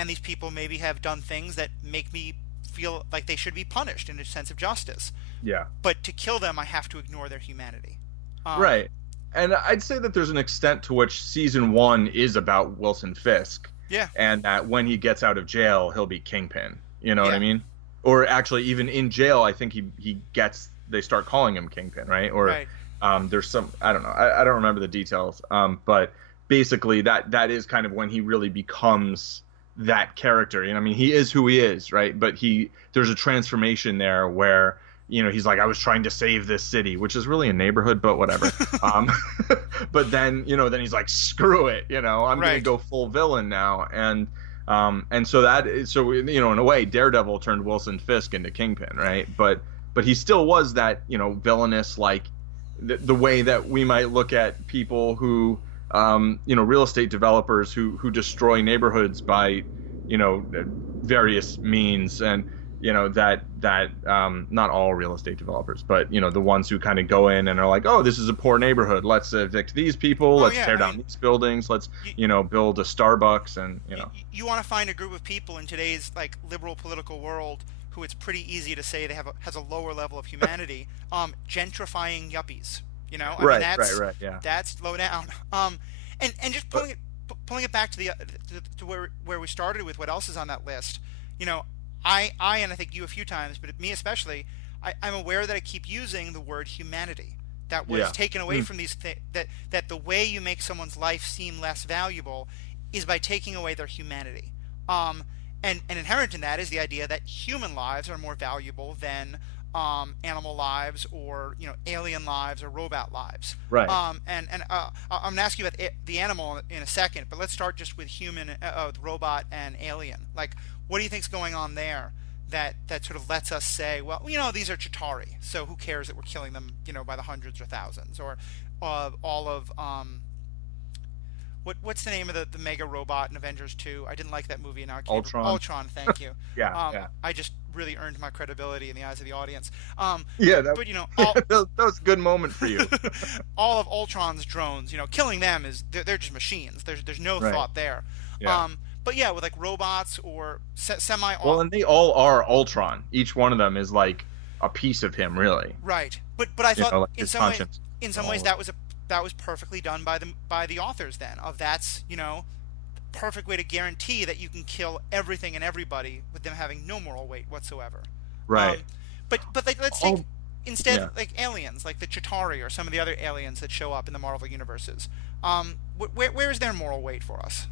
these people maybe have done things that make me feel like they should be punished in a sense of justice. Yeah. But to kill them, I have to ignore their humanity. Right. And I'd say that there's an extent to which season 1 is about Wilson Fisk. Yeah. And that when he gets out of jail, he'll be Kingpin. You know what Yeah. I mean? Or actually, even in jail, I think they start calling him Kingpin, right? Or Right. there's some, I don't know, I don't remember the details. But basically, that is kind of when he really becomes that character. I mean, he is who he is, right? But there's a transformation there where, he's like, I was trying to save this city, which is really a neighborhood, but whatever. But then, then he's like, screw it, I'm going to Right. go full villain now. And so in a way, Daredevil turned Wilson Fisk into Kingpin, right? But he still was that, villainous, like the way that we might look at people who, real estate developers who destroy neighborhoods by, various means. And, not all real estate developers, but, the ones who kind of go in and are like, oh, this is a poor neighborhood. Let's evict these people. Let's tear down these buildings. Let's, build a Starbucks and, You want to find a group of people in today's like liberal political world who it's pretty easy to say has a lower level of humanity. Gentrifying yuppies. Right, that's yeah. That's low down. And just pulling it back to where we started with what else is on that list. I and I think you a few times, but me especially, I'm aware that I keep using the word humanity. That was taken away from these that the way you make someone's life seem less valuable is by taking away their humanity. And inherent in that is the idea that human lives are more valuable than animal lives or alien lives or robot lives. Right. And I'm gonna ask you about the animal in a second, but let's start just with human, robot, and alien. Like, what do you think's going on there that sort of lets us say, well, these are Chitari, so who cares that we're killing them, by the hundreds or thousands, or all of what's the name of the mega robot in Avengers 2? I didn't like that movie. Now I can't Ultron. Ultron, thank you. Yeah. I just really earned my credibility in the eyes of the audience. But that was a good moment for you. all of Ultron's drones, killing them they're just machines. There's no thought there. Yeah. But yeah, with like robots or semi. Well, and they all are Ultron. Each one of them is like a piece of him, really. Right. But I thought like his conscience. in some ways that was perfectly done by the authors then. That's perfect way to guarantee that you can kill everything and everybody with them having no moral weight whatsoever. Right. But let's take instead like aliens, like the Chitari or some of the other aliens that show up in the Marvel universes. Where is their moral weight for us?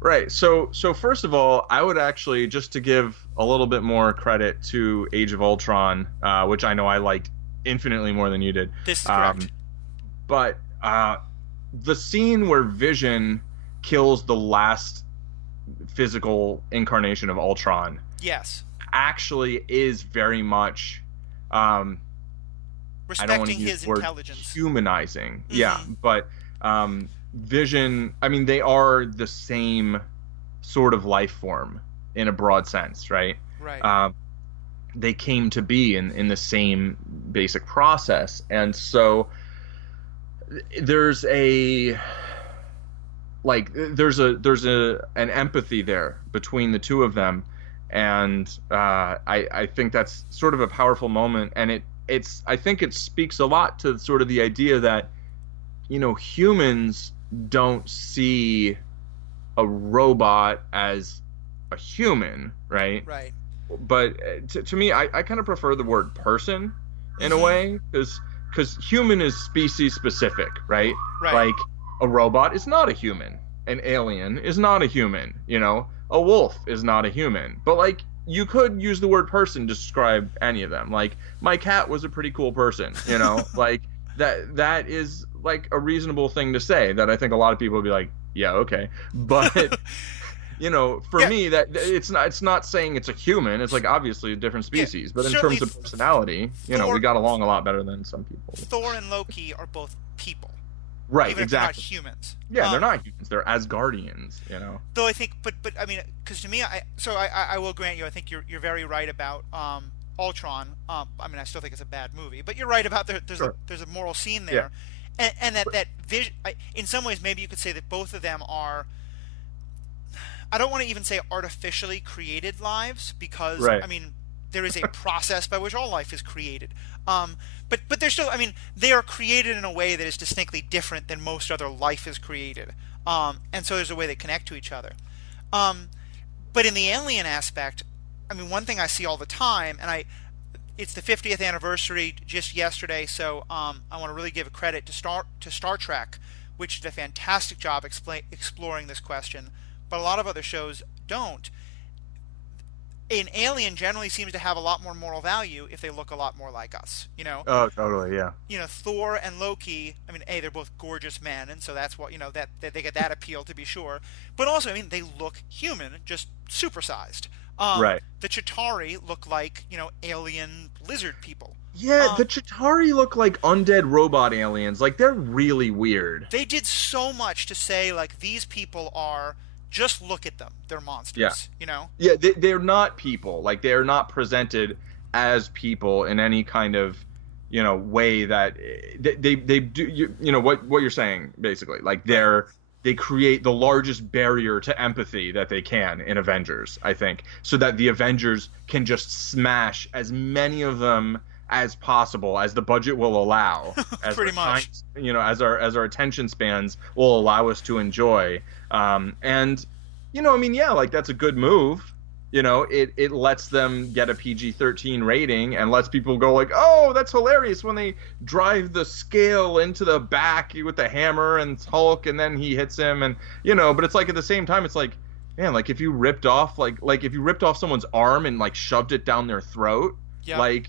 Right. So first of all, I would actually, just to give a little bit more credit to Age of Ultron, which I know I liked infinitely more than you did. This is correct. But the scene where Vision kills the last physical incarnation of Ultron, yes, actually is very much respecting his intelligence, humanizing. Mm-hmm. Yeah, but Vision, I mean, they are the same sort of life form in a broad sense, right? Right. They came to be in the same basic process, and so there's an empathy there between the two of them, and I think that's sort of a powerful moment, and I think it speaks a lot to sort of the idea that humans don't see a robot as a human, right? Right. But to me, I kind of prefer the word person in a way, because human is species specific, right? Right. Like a robot is not a human, an alien is not a human, a wolf is not a human. But like you could use the word person to describe any of them. Like my cat was a pretty cool person, like that is like a reasonable thing to say that I think a lot of people would be like, yeah, okay. But for me, that it's not saying it's a human. It's like obviously a different species, but in terms of personality, we got along a lot better than some people. Thor and Loki are both people. Right, even exactly. If they're not humans. Yeah, they're not humans. They're Asgardians, Though I think, but I mean, because to me, I will grant you, I think you're very right about Ultron. I mean, I still think it's a bad movie, but you're right about Sure. there's a moral scene Yeah. there, and that vision. In some ways, maybe you could say that both of them are. I don't want to even say artificially created lives because Right. I mean there is a process by which all life is created. But they're still, I mean, they are created in a way that is distinctly different than most other life is created. And so there's a way they connect to each other. Um, but in the alien aspect, I mean, one thing I see all the time, and it's the 50th anniversary just yesterday, so I want to really give a credit to Star Trek, which did a fantastic job exploring this question, but a lot of other shows don't. An alien generally seems to have a lot more moral value if they look a lot more like us. Oh, totally. Yeah. Thor and Loki. I mean, they're both gorgeous men, and so that's what that they get that appeal to be sure. But also, I mean, they look human, just supersized. Right. The Chitari look like alien lizard people. Yeah, the Chitari look like undead robot aliens. Like they're really weird. They did so much to say like these people are. Just look at them; they're monsters. Yeah. Yeah, they're not people. Like they're not presented as people in any kind of way that they do. What you're saying basically. Like they create the largest barrier to empathy that they can in Avengers, I think, so that the Avengers can just smash as many of them as possible, as the budget will allow, as pretty much, as our attention spans will allow us to enjoy. And I mean, yeah, like that's a good move. It lets them get a PG-13 rating and lets people go like, oh, that's hilarious when they drive the scale into the back with the hammer and Hulk, and then he hits him, and but it's like at the same time, it's like, man, like if you ripped off someone's arm and like shoved it down their throat, yep. like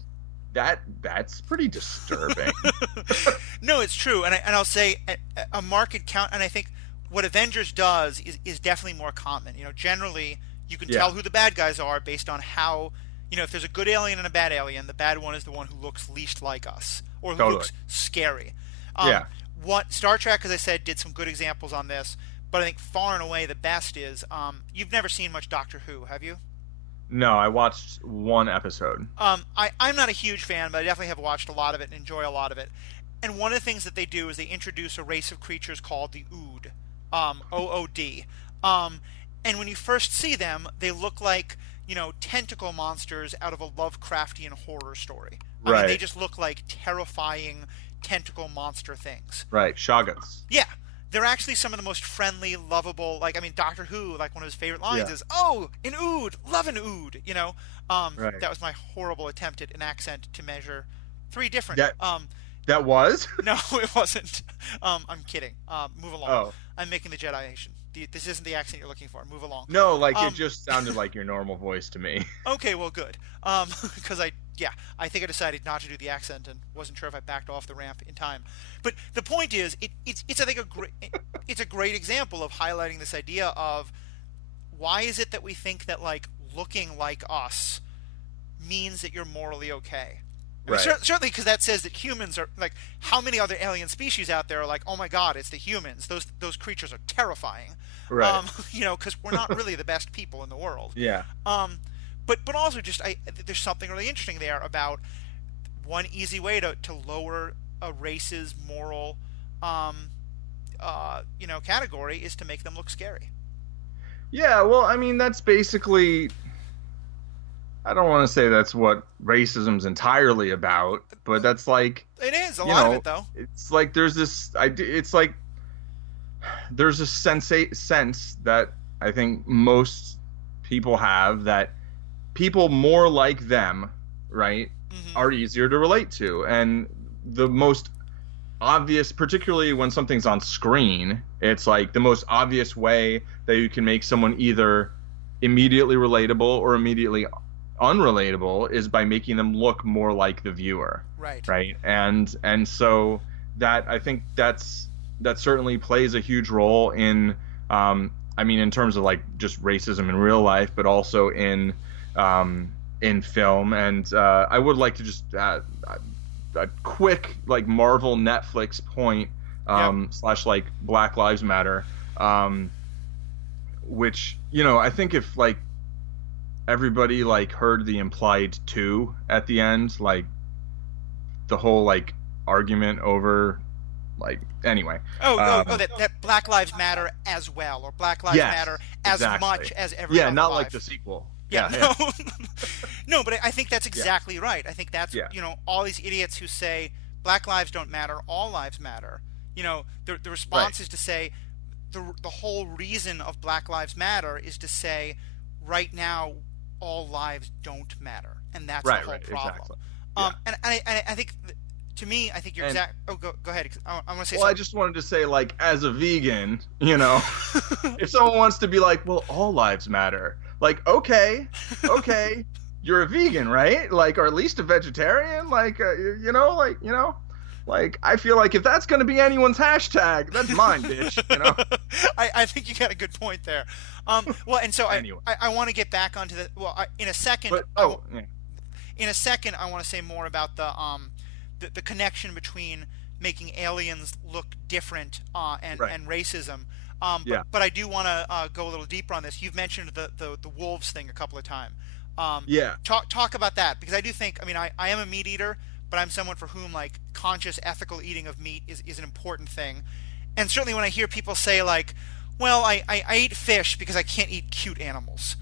that's pretty disturbing. No, it's true, and I'll say a market count, and I think what Avengers does is definitely more common. Generally you can tell who the bad guys are based on how, if there's a good alien and a bad alien, the bad one is the one who looks least like us or who looks scary. What Star Trek, as I said, did some good examples on this, but I think far and away the best is you've never seen much Doctor Who, have you? No, I watched one episode. I'm not a huge fan, but I definitely have watched a lot of it and enjoy a lot of it. And one of the things that they do is they introduce a race of creatures called the Ood, OOD. And when you first see them, they look like, tentacle monsters out of a Lovecraftian horror story. I mean, they just look like terrifying tentacle monster things. Right, Shoggoths. Yeah. They're actually some of the most friendly, lovable, like, I mean, Doctor Who, like, one of his favorite lines is, oh, an Ood, love an Ood, Right. That was my horrible attempt at an accent to measure 3 different, That was? No, it wasn't. I'm kidding. Move along. Oh. I'm making the Jedi-ation. This isn't the accent you're looking for. Move along. No, like it just sounded like your normal voice to me. Okay, well, good. Because I think I decided not to do the accent and wasn't sure if I backed off the ramp in time. But the point is, it's I think it's a great example of highlighting this idea of why is it that we think that like looking like us means that you're morally okay. I mean, certainly because that says that humans are like, how many other alien species out there are like, oh my god, it's the humans. Those creatures are terrifying. Right. Because we're not really the best people in the world. Yeah. But also just there's something really interesting there about one easy way to lower a race's moral category is to make them look scary. Yeah, well, I mean that's basically, I don't want to say that's what racism's entirely about, but that's like it is a lot of it though. It's like there's this there's a sense that I think most people have that people more like them, right, are easier to relate to, and the most obvious, particularly when something's on screen, it's like the most obvious way that you can make someone either immediately relatable or immediately unrelatable is by making them look more like the viewer. Right. And so that, I think that certainly plays a huge role in I mean in terms of like just racism in real life, but also in film. And I would like to just a quick like Marvel Netflix point / like Black Lives Matter, which I think if like everybody like heard the implied two at the end, like the whole like argument over like anyway. That Black Lives Matter as well, or Black Lives Yes, Matter as exactly. much as every other not life. like the sequel. Yeah, Yeah. no, no, but I think that's exactly right. I think that's Yeah. all these idiots who say Black lives don't matter, all lives matter. The response Right. is to say the whole reason of Black Lives Matter is to say right now all lives don't matter, and that's Right, the whole right, problem. exactly. And I think to me, I think you're And- exact. Oh, go ahead. I want to say Well, I something. just wanted to say, like, as a vegan, if someone wants to be like, well, all lives matter, like, okay, you're a vegan, right? Like, or at least a vegetarian, like, like, I feel like if that's going to be anyone's hashtag, that's mine, bitch, I think you got a good point there. Well, and so Anyway. I want to get back onto the in a second. But, yeah. In a second, I want to say more about the connection between making aliens look different and Right. and racism. Yeah. But I do want to go a little deeper on this. You've mentioned the wolves thing a couple of times. Yeah. Talk about that, because I do think, I mean, I am a meat eater, but I'm someone for whom like conscious ethical eating of meat is an important thing. And certainly when I hear people say like, well, I eat fish because I can't eat cute animals.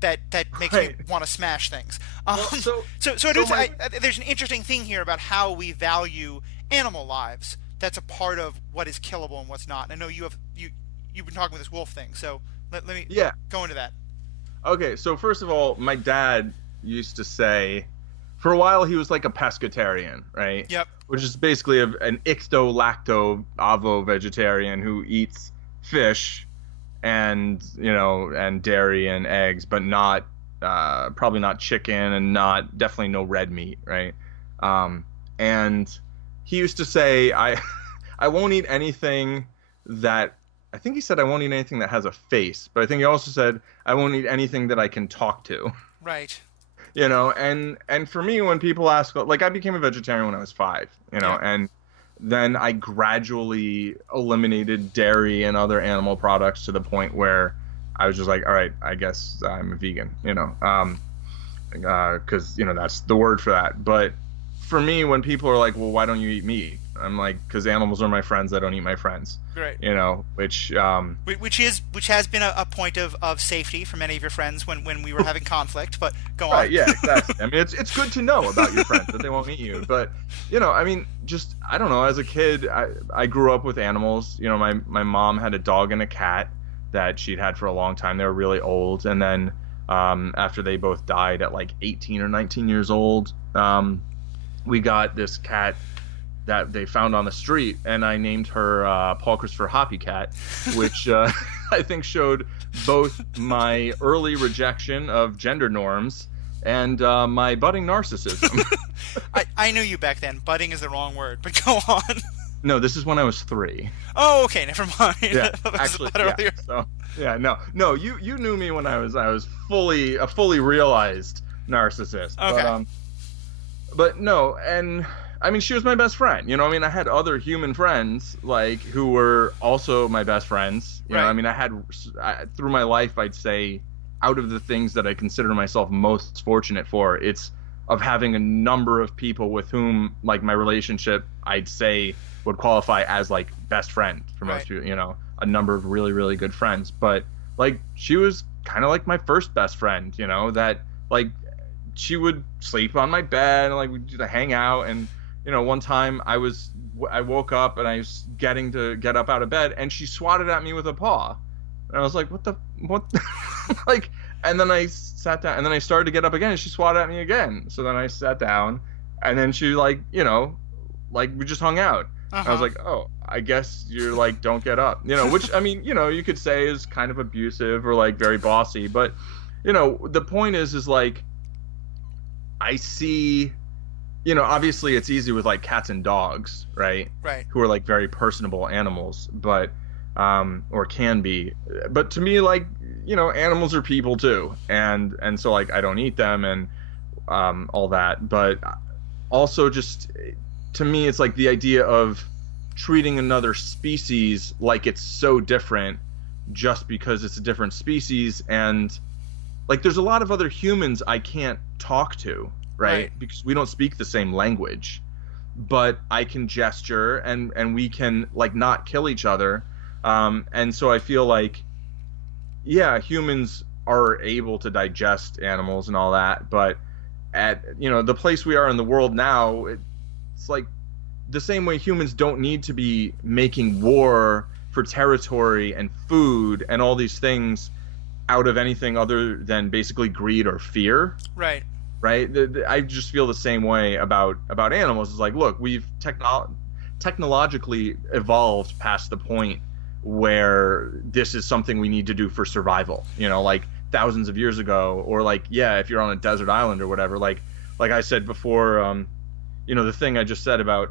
That makes me Right. want to smash things. so There's an interesting thing here about how we value animal lives. That's a part of what is killable and what's not. And I know you've been talking with this wolf thing, so let me go into that. Okay, so first of all, my dad used to say, for a while he was like a pescatarian, right? Yep. Which is basically an icto-lacto-avo vegetarian who eats fish and dairy and eggs, but not probably not chicken, and definitely no red meat, right? And he used to say, I won't eat anything that, I think he said, I won't eat anything that has a face, but I think he also said, I won't eat anything that I can talk to. Right. And for me, when people ask, like, I became a vegetarian when I was 5, Yeah. and then I gradually eliminated dairy and other animal products to the point where I was just like, all right, I guess I'm a vegan, because, that's the word for that. But for me, when people are like, well, why don't you eat meat? I'm like, because animals are my friends. I don't eat my friends. Right. Which has been a point of safety for many of your friends when we were having conflict. But go on. Right, yeah, exactly. I mean, it's good to know about your friends that they won't eat you. But I mean, just, I don't know. As a kid, I grew up with animals. My mom had a dog and a cat that she'd had for a long time. They were really old, and then after they both died at like 18 or 19 years old, we got this cat that they found on the street, and I named her Paul Christopher Hoppy Cat, which I think showed both my early rejection of gender norms and my budding narcissism. I knew you back then. Budding is the wrong word, but go on. No, this is when I was 3. Oh, okay, never mind. Yeah, That was actually, a lot earlier. So, yeah, no, you knew me when I was fully a fully realized narcissist. Okay. But no, and I mean, she was my best friend. I mean, I had other human friends like who were also my best friends. Right. I mean, through my life, I'd say, out of the things that I consider myself most fortunate for, it's of having a number of people with whom, like, my relationship, I'd say, would qualify as like best friend for most Right. people. A number of really, really good friends. But like, she was kind of like my first best friend. That like she would sleep on my bed, and like we'd just hang out. And one time I woke up and I was getting to get up out of bed, and she swatted at me with a paw, and I was like, what? Like, and then I sat down, and then I started to get up again, and she swatted at me again. So then I sat down, and then she like we just hung out. Uh-huh. I was like, oh, I guess you're like, don't get up, which I mean, you could say is kind of abusive or like very bossy, but the point is like, I see, obviously it's easy with like cats and dogs, right? Right. Who are like very personable animals, but or can be. But to me, like, animals are people too, and so like I don't eat them and all that, but also just to me it's like the idea of treating another species like it's so different just because it's a different species, and like there's a lot of other humans I can't talk to, right? Right. Because we don't speak the same language. But I can gesture and we can like not kill each other. And so I feel like, yeah, humans are able to digest animals and all that, but at the place we are in the world now, it's like the same way humans don't need to be making war for territory and food and all these things out of anything other than basically greed or fear, Right. right? I just feel the same way about animals. It's like, look, we've technologically evolved past the point where this is something we need to do for survival. Like thousands of years ago, or like, yeah, if you're on a desert island or whatever. Like I said before, the thing I just said about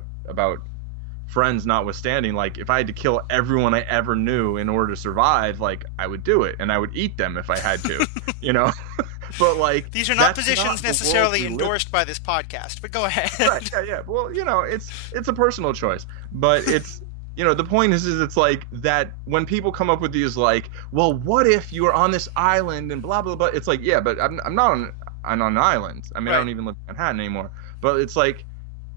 friends notwithstanding, like if I had to kill everyone I ever knew in order to survive, like I would do it, and I would eat them if I had to, But like these are not that's positions not necessarily endorsed by this podcast, but go ahead. Right, yeah. Well, it's a personal choice, but it's the point is it's like that when people come up with these like, well, what if you were on this island and blah blah blah? It's like, yeah, but I'm not on an island. I mean, Right. I don't even live in Manhattan anymore. But it's like,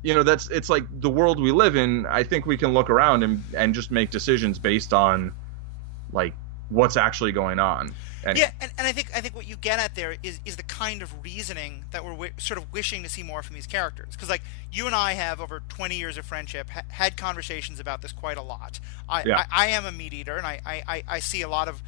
it's like the world we live in. I think we can look around and just make decisions based on like what's actually going on. And Yeah, and I think what you get at there is the kind of reasoning that we're sort of wishing to see more from these characters. Because like you and I have over 20 years of friendship had conversations about this quite a lot. Yeah. I am a meat eater, and I see a lot of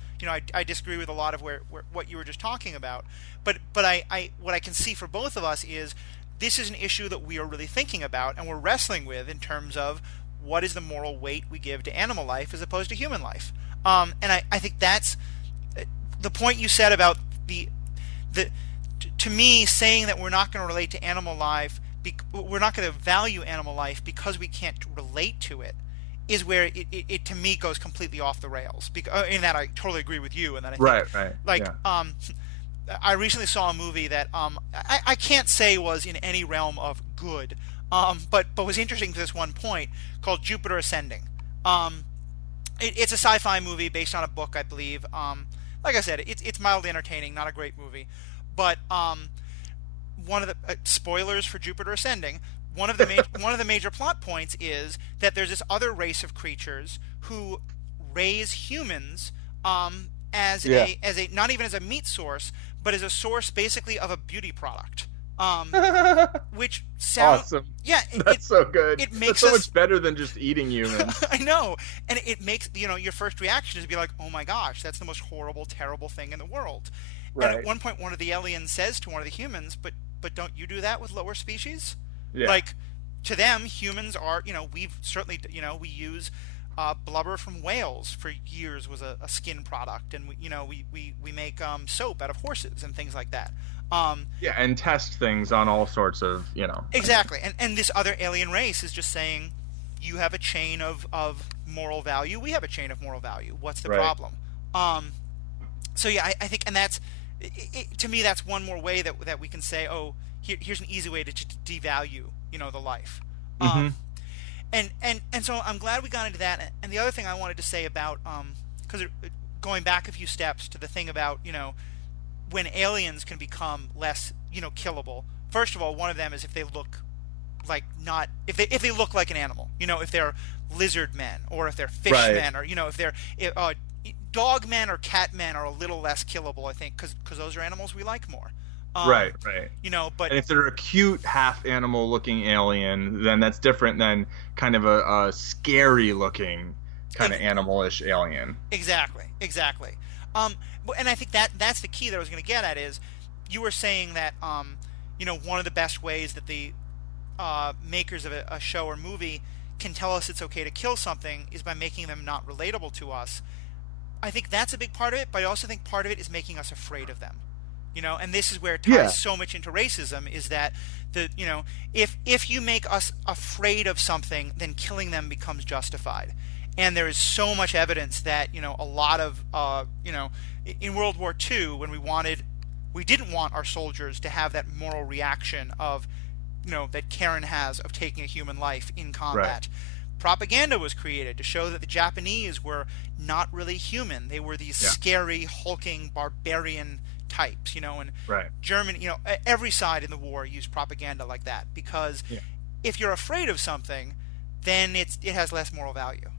I disagree with a lot of where what you were just talking about. But I what I can see for both of us is this is an issue that we are really thinking about and we're wrestling with in terms of what is the moral weight we give to animal life as opposed to human life. And I think that's the point you said about the to me saying that we're not going to relate to animal life, we're not going to value animal life because we can't relate to it, is where it to me goes completely off the rails. In that I totally agree with you, and that I think, right. like Yeah. I recently saw a movie that I can't say was in any realm of good, but was interesting to this one point, called Jupiter Ascending. It's a sci-fi movie based on a book, I believe. Like I said, it's mildly entertaining, not a great movie, but one of the spoilers for Jupiter Ascending. One of the major plot points is that there's this other race of creatures who raise humans as a not even as a meat source, but as a source basically of a beauty product. Which sounds Awesome. Yeah, That's so good. It makes That's so us much better than just eating humans. I know, and it makes your first reaction is to be like, oh my gosh, that's the most horrible, terrible thing in the world. Right. And at one point, one of the aliens says to one of the humans, "But don't you do that with lower species?" Yeah. Like, to them, humans are we've certainly we use blubber from whales for years was a skin product, and we make soap out of horses and things like that. Yeah, and test things on all sorts of, Exactly. And this other alien race is just saying, you have a chain of moral value, we have a chain of moral value. What's the Right. problem? So yeah, I think, and that's, to me, that's one more way that we can say, oh, here's an easy way to devalue, the life. Mhm. And so I'm glad we got into that. And the other thing I wanted to say about, because going back a few steps to the thing about, when aliens can become less, killable. First of all, one of them is if they look like if they look like an animal, if they're lizard men or if they're fish Right. men, or if they're dog men or cat men are a little less killable, I think, because those are animals we like more. Right. But And if they're a cute half animal looking alien, then that's different than kind of a scary looking kind of animalish alien. Exactly. And I think that's the key that I was going to get at is, you were saying that one of the best ways that the makers of a show or movie can tell us it's okay to kill something is by making them not relatable to us. I think that's a big part of it, but I also think part of it is making us afraid of them. And this is where it ties Yeah. so much into racism, is that if you make us afraid of something, then killing them becomes justified. And there is so much evidence that a lot of in World War II, when we didn't want our soldiers to have that moral reaction of that Karen has of taking a human life in combat. Right. Propaganda was created to show that the Japanese were not really human. They were these scary, hulking, barbarian types, and Right. Germany, every side in the war used propaganda like that because Yeah. if you're afraid of something, then it has less moral value.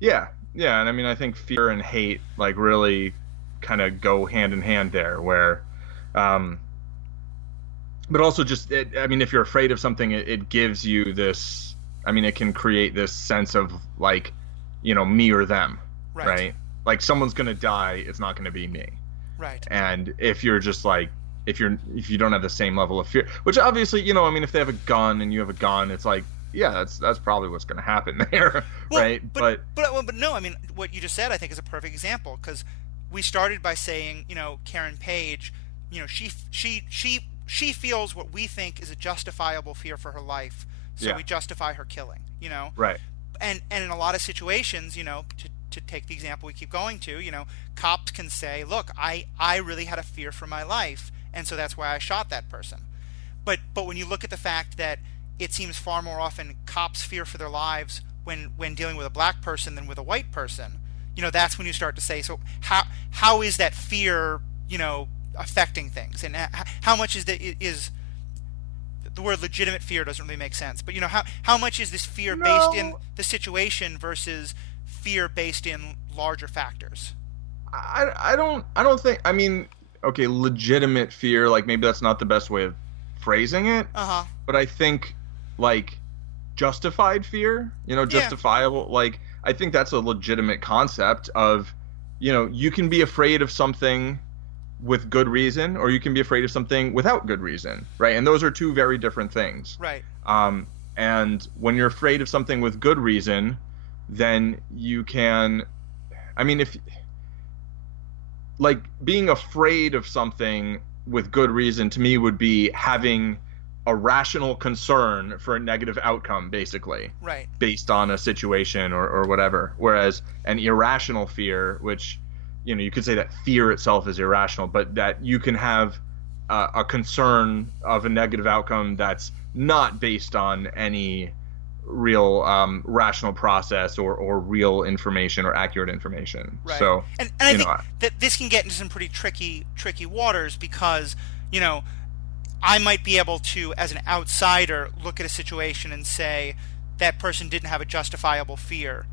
Yeah. Yeah. And I mean, I think fear and hate like really kind of go hand in hand there, where, um, but also just, I mean, if you're afraid of something, it gives you this, I mean, it can create this sense of like, me or them, Right. right? Like someone's going to die, it's not going to be me. Right. And if you're just like, if you don't have the same level of fear, which obviously, I mean, if they have a gun and you have a gun, it's like, yeah, that's probably what's going to happen there, Well, right? but no, I mean, what you just said, I think, is a perfect example because we started by saying, Karen Page, she feels what we think is a justifiable fear for her life, so Yeah, we justify her killing, right. and in a lot of situations, to take the example we keep going to, cops can say, look, I really had a fear for my life, and so that's why I shot that person. But when you look at the fact that it seems far more often cops fear for their lives when dealing with a black person than with a white person, that's when you start to say, so how is that fear, affecting things, and how much is the word legitimate fear doesn't really make sense, but how much is this fear based in No, the situation versus fear based in larger factors? I don't think, I mean, okay, legitimate fear, like maybe that's not the best way of phrasing it, Uh-huh. but I think like justified fear, Yeah. justifiable, like I think that's a legitimate concept of, you can be afraid of something with good reason, or you can be afraid of something without good reason, right? And those are two very different things. Right. Um, and when you're afraid of something with good reason, then you can, I mean, if like being afraid of something with good reason to me would be having a rational concern for a negative outcome, basically, Right. based on a situation or whatever. Whereas an irrational fear, which, you could say that fear itself is irrational, but that you can have a concern of a negative outcome that's not based on any real rational process or real information or accurate information. Right. So, And I you know, think that this can get into some pretty tricky waters because, you know, I might be able to, as an outsider, look at a situation and say that person didn't have a justifiable fear,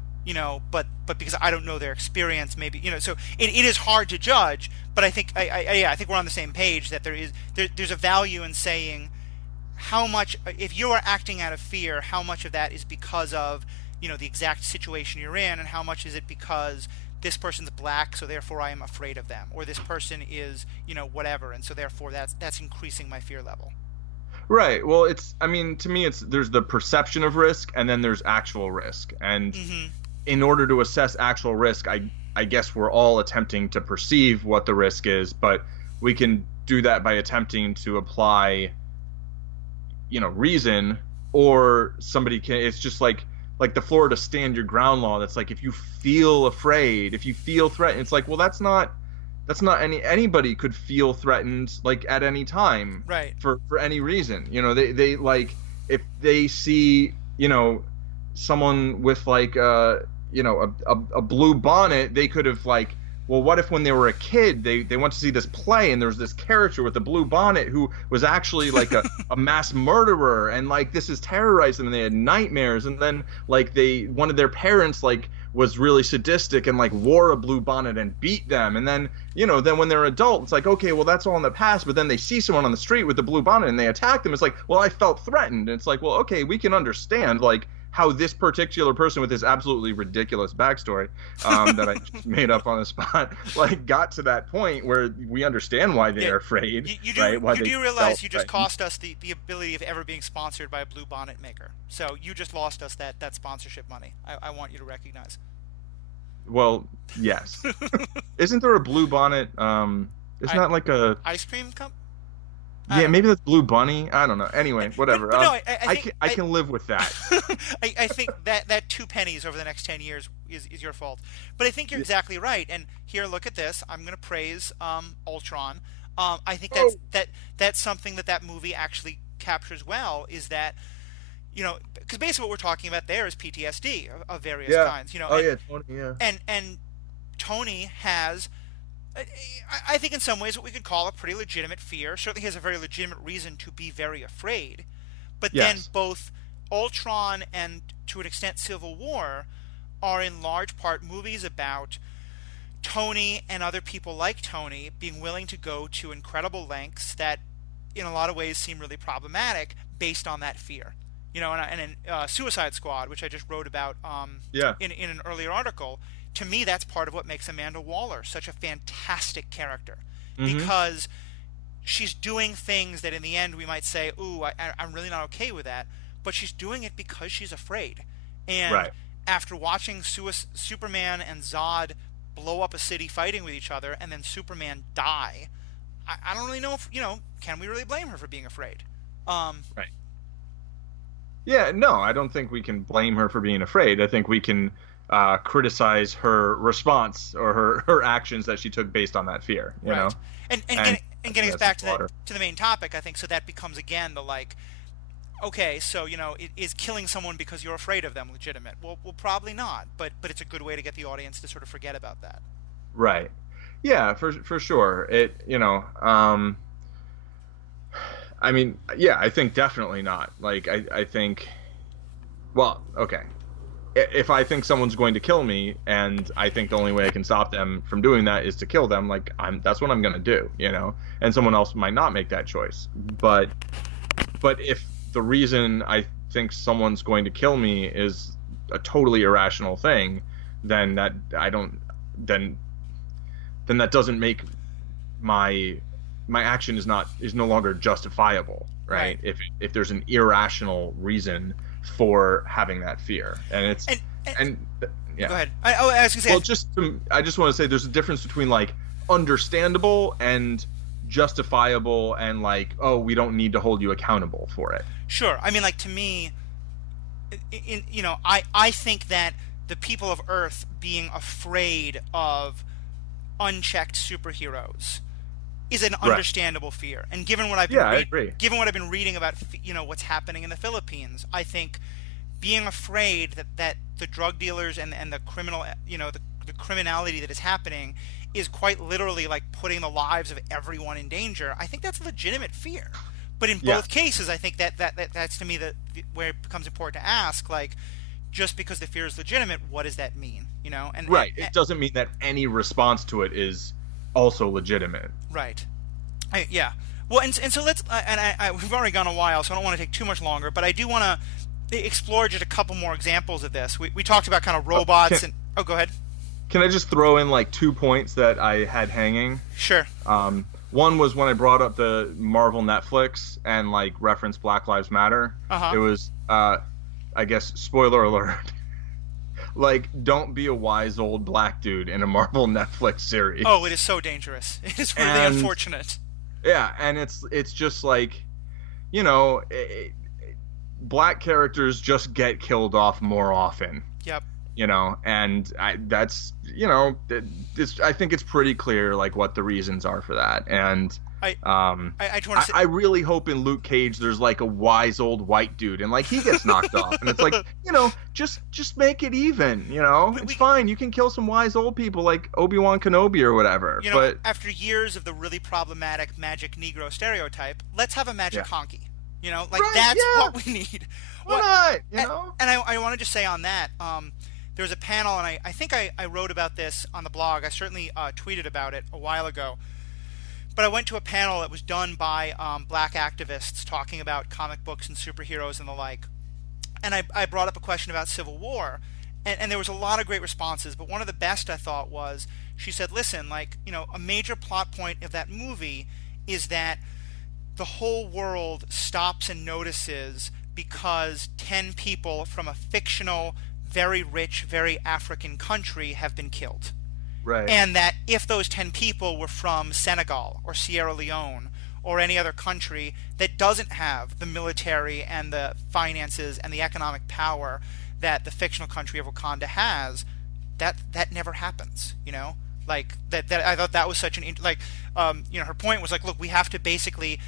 but because I don't know their experience, maybe, so it is hard to judge. But I think, yeah, I think we're on the same page that there's a value in saying how much, if you are acting out of fear, how much of that is because of, the exact situation you're in, and how much is it because this person's black, so therefore I am afraid of them, or this person is, whatever, and so therefore that's increasing my fear level. right. Well, I mean, to me, there's the perception of risk and then there's actual risk. And Hmm. in order to assess actual risk, I guess we're all attempting to perceive what the risk is, but we can do that by attempting to apply, reason, or somebody can, it's just like the Florida stand your ground law. That's like, if you feel afraid, if you feel threatened, it's like, well, that's not anybody could feel threatened like at any time Right. for any reason. They like, if they see, someone with like a blue bonnet, they could have like, well, what if when they were a kid they went to see this play and there's this character with a blue bonnet who was actually like a mass murderer, and like this is terrorizing them, and they had nightmares, and then like one of their parents like was really sadistic and like wore a blue bonnet and beat them, and then then when they're adult, it's like, okay, well, that's all in the past, but then they see someone on the street with the blue bonnet and they attack them. It's like, well, I felt threatened. And it's like, well, okay, we can understand like how this particular person with this absolutely ridiculous backstory that I just made up on the spot, like, got to that point where we understand why they're afraid, right? Why You they do realize felt you just threatened. cost us the ability of ever being sponsored by a blue bonnet maker. So you just lost us that sponsorship money. I want you to recognize. Well, yes. Isn't there a blue bonnet? Isn't I, that like a? Ice cream cup? I Yeah, don't know. maybe that's Blue Bunny. I don't know. Anyway, whatever. But no, I I think can live with that. I think that 2 pennies over the next 10 years is your fault. But I think you're exactly right. And here, look at this. I'm going to praise Ultron. I think Oh, that's something that movie actually captures well. Is that because basically what we're talking about there is PTSD of various yeah. kinds. Oh yeah, Tony. Yeah. And Tony has I think in some ways what we could call a pretty legitimate fear. Certainly has a very legitimate reason to be very afraid. But then Yes. both Ultron and to an extent Civil War are in large part movies about Tony and other people like Tony being willing to go to incredible lengths that in a lot of ways seem really problematic based on that fear. And in Suicide Squad, which I just wrote about Yeah. in an earlier article, to me that's part of what makes Amanda Waller such a fantastic character Hmm. because she's doing things that in the end we might say, "Ooh, I'm really not okay with that," but she's doing it because she's afraid. And Right. after watching Superman and Zod blow up a city fighting with each other, and then Superman die, I don't really know if can we really blame her for being afraid? Um, Right. Yeah, no, I don't think we can blame her for being afraid. I think we can criticize her response or her actions that she took based on that fear, you know? right. And and And getting, I and think getting us that's back to broader. the main topic, I think so that becomes again the like, okay, so is killing someone because you're afraid of them legitimate? Well, probably not. But it's a good way to get the audience to sort of forget about that. Right. Yeah, for sure. I mean, yeah, I think definitely not. Like, I think, well, okay. If I think someone's going to kill me and I think the only way I can stop them from doing that is to kill them, like that's what I'm going to do, you know? And someone else might not make that choice. But if the reason I think someone's going to kill me is a totally irrational thing, then that I don't then then that doesn't make my my action is no longer justifiable, right? Right. If there's an irrational reason for having that fear, and it's And, and and go yeah. ahead. I was gonna say, Well, I just want to say there's a difference between like understandable and justifiable, and like, oh, we don't need to hold you accountable for it. sure. I mean, like to me, I think that the people of Earth being afraid of unchecked superheroes is an Right. understandable fear. And Yeah, I agree. given what I've been reading about what's happening in the Philippines, I think being afraid that the drug dealers and the criminal the criminality that is happening is quite literally like putting the lives of everyone in danger. I think that's a legitimate fear. But in Yeah. both cases, I think that's to me where it becomes important to ask, like, just because the fear is legitimate, what does that mean? Right. It doesn't mean that any response to it is also legitimate. Right. Yeah. Well, and so let's we've already gone a while, so I don't want to take too much longer, but I do want to explore just a couple more examples of this. We talked about kind of Oh, robots and go ahead. can I just throw in like 2 points that I had hanging? Sure. One was when I brought up the Marvel Netflix and like referenced Black Lives Matter. Uh-huh. It was, I guess, spoiler alert. Like, don't be a wise old black dude in a Marvel Netflix series. Oh, it is so dangerous. It is really And unfortunate. yeah, and it's just like, you know, black characters just get killed off more often. Yep. You know, and that's, you know, I think it's pretty clear like what the reasons are for that. And I um I just want to say I really hope in Luke Cage there's like a wise old white dude and like he gets knocked off and it's like, you know, just make it even, you know, we, it's we fine, you can kill some wise old people like Obi-Wan Kenobi or whatever, but after years of the really problematic magic Negro stereotype, let's have a magic yeah, honky. Like right, that's yeah, what we need. why What not, you and, know. and I want to just say on that, there was a panel, and I think I wrote about this on the blog. I certainly tweeted about it a while ago. But I went to a panel that was done by black activists talking about comic books and superheroes and the like. And I brought up a question about Civil War. And there was a lot of great responses. But one of the best I thought was, she said, listen, like, a major plot point of that movie is that the whole world stops and notices because 10 people from a fictional, very rich, very African country have been killed. Right. And that if those 10 people were from Senegal or Sierra Leone or any other country that doesn't have the military and the finances and the economic power that the fictional country of Wakanda has, that never happens, Like that I thought that was such her point was like, look, we have to basically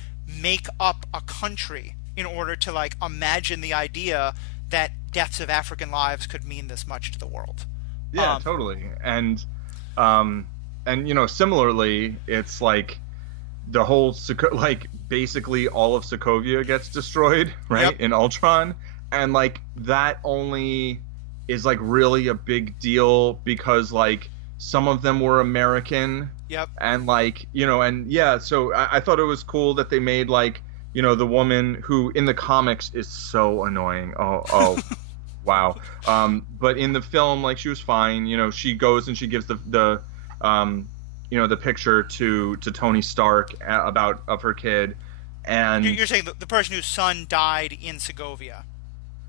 make up a country in order to like imagine the idea that deaths of African lives could mean this much to the world. Yeah, totally. And um and similarly, it's like the whole like basically all of Sokovia gets destroyed, Yep. right, in Ultron, and like that only is like really a big deal because like some of them were American, Yep. and like and yeah, so I thought it was cool that they made like the woman who in the comics is so annoying. Oh, wow. But in the film, like she was fine. She goes and she gives um, the picture to Tony Stark about of her kid, and You're saying the person whose son died in Segovia.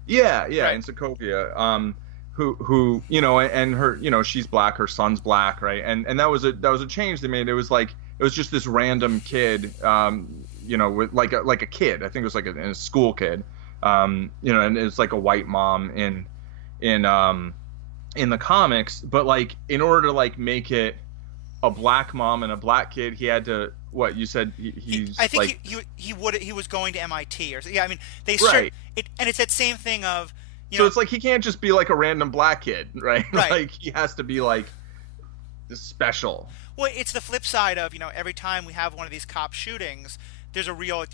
yeah, Right. in Sokovia, who and her, she's black, her son's black, right, and that was a change they made. It was like it was just this random kid, with like a kid. I think it was like a school kid, and it's like a white mom in in the comics, but like in order to like make it a black mom and a black kid, he had to what you said I he's think like he was going to MIT or yeah. I mean, they start right. it, and it's that same thing of So it's like he can't just be like a random black kid, right? right. Like he has to be like special. Well, it's the flip side of every time we have one of these cop shootings, there's a real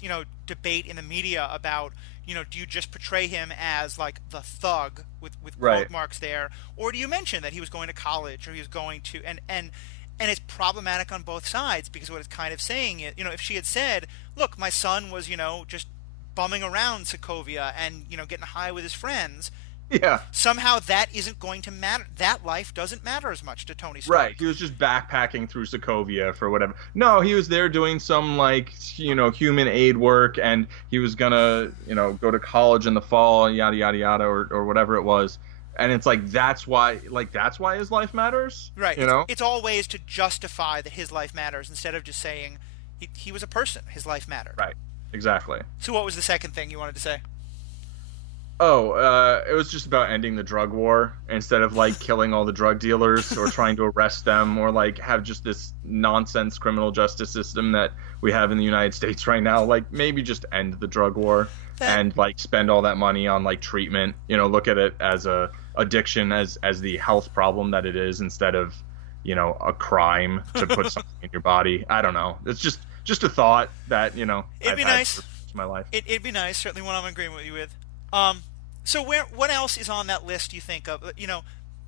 debate in the media about do you just portray him as like the thug with Right. quote marks there, or do you mention that he was going to college or he was going to and it's problematic on both sides because what it's kind of saying is if she had said, look, my son was just bumming around Sokovia and getting high with his friends, Yeah. somehow that isn't going to matter. That life doesn't matter as much to Tony Stark. Right. He was just backpacking through Sokovia for whatever. No, he was there doing some like human aid work, and he was gonna go to college in the fall, yada yada yada, or whatever it was. And it's like that's why his life matters. Right. It's all ways to justify that his life matters instead of just saying he was a person. His life mattered. Right. Exactly. So what was the second thing you wanted to say? Oh, it was just about ending the drug war instead of like killing all the drug dealers or trying to arrest them or like have just this nonsense criminal justice system that we have in the United States right now. Like maybe just end the drug war and like spend all that money on like treatment. Look at it as a addiction as the health problem that it is instead of a crime to put something in your body. I don't know. It's just a thought that It'd I've be had nice. for my life. It'd be nice. Certainly one I'm agreeing with you with. So what else is on that list you think of?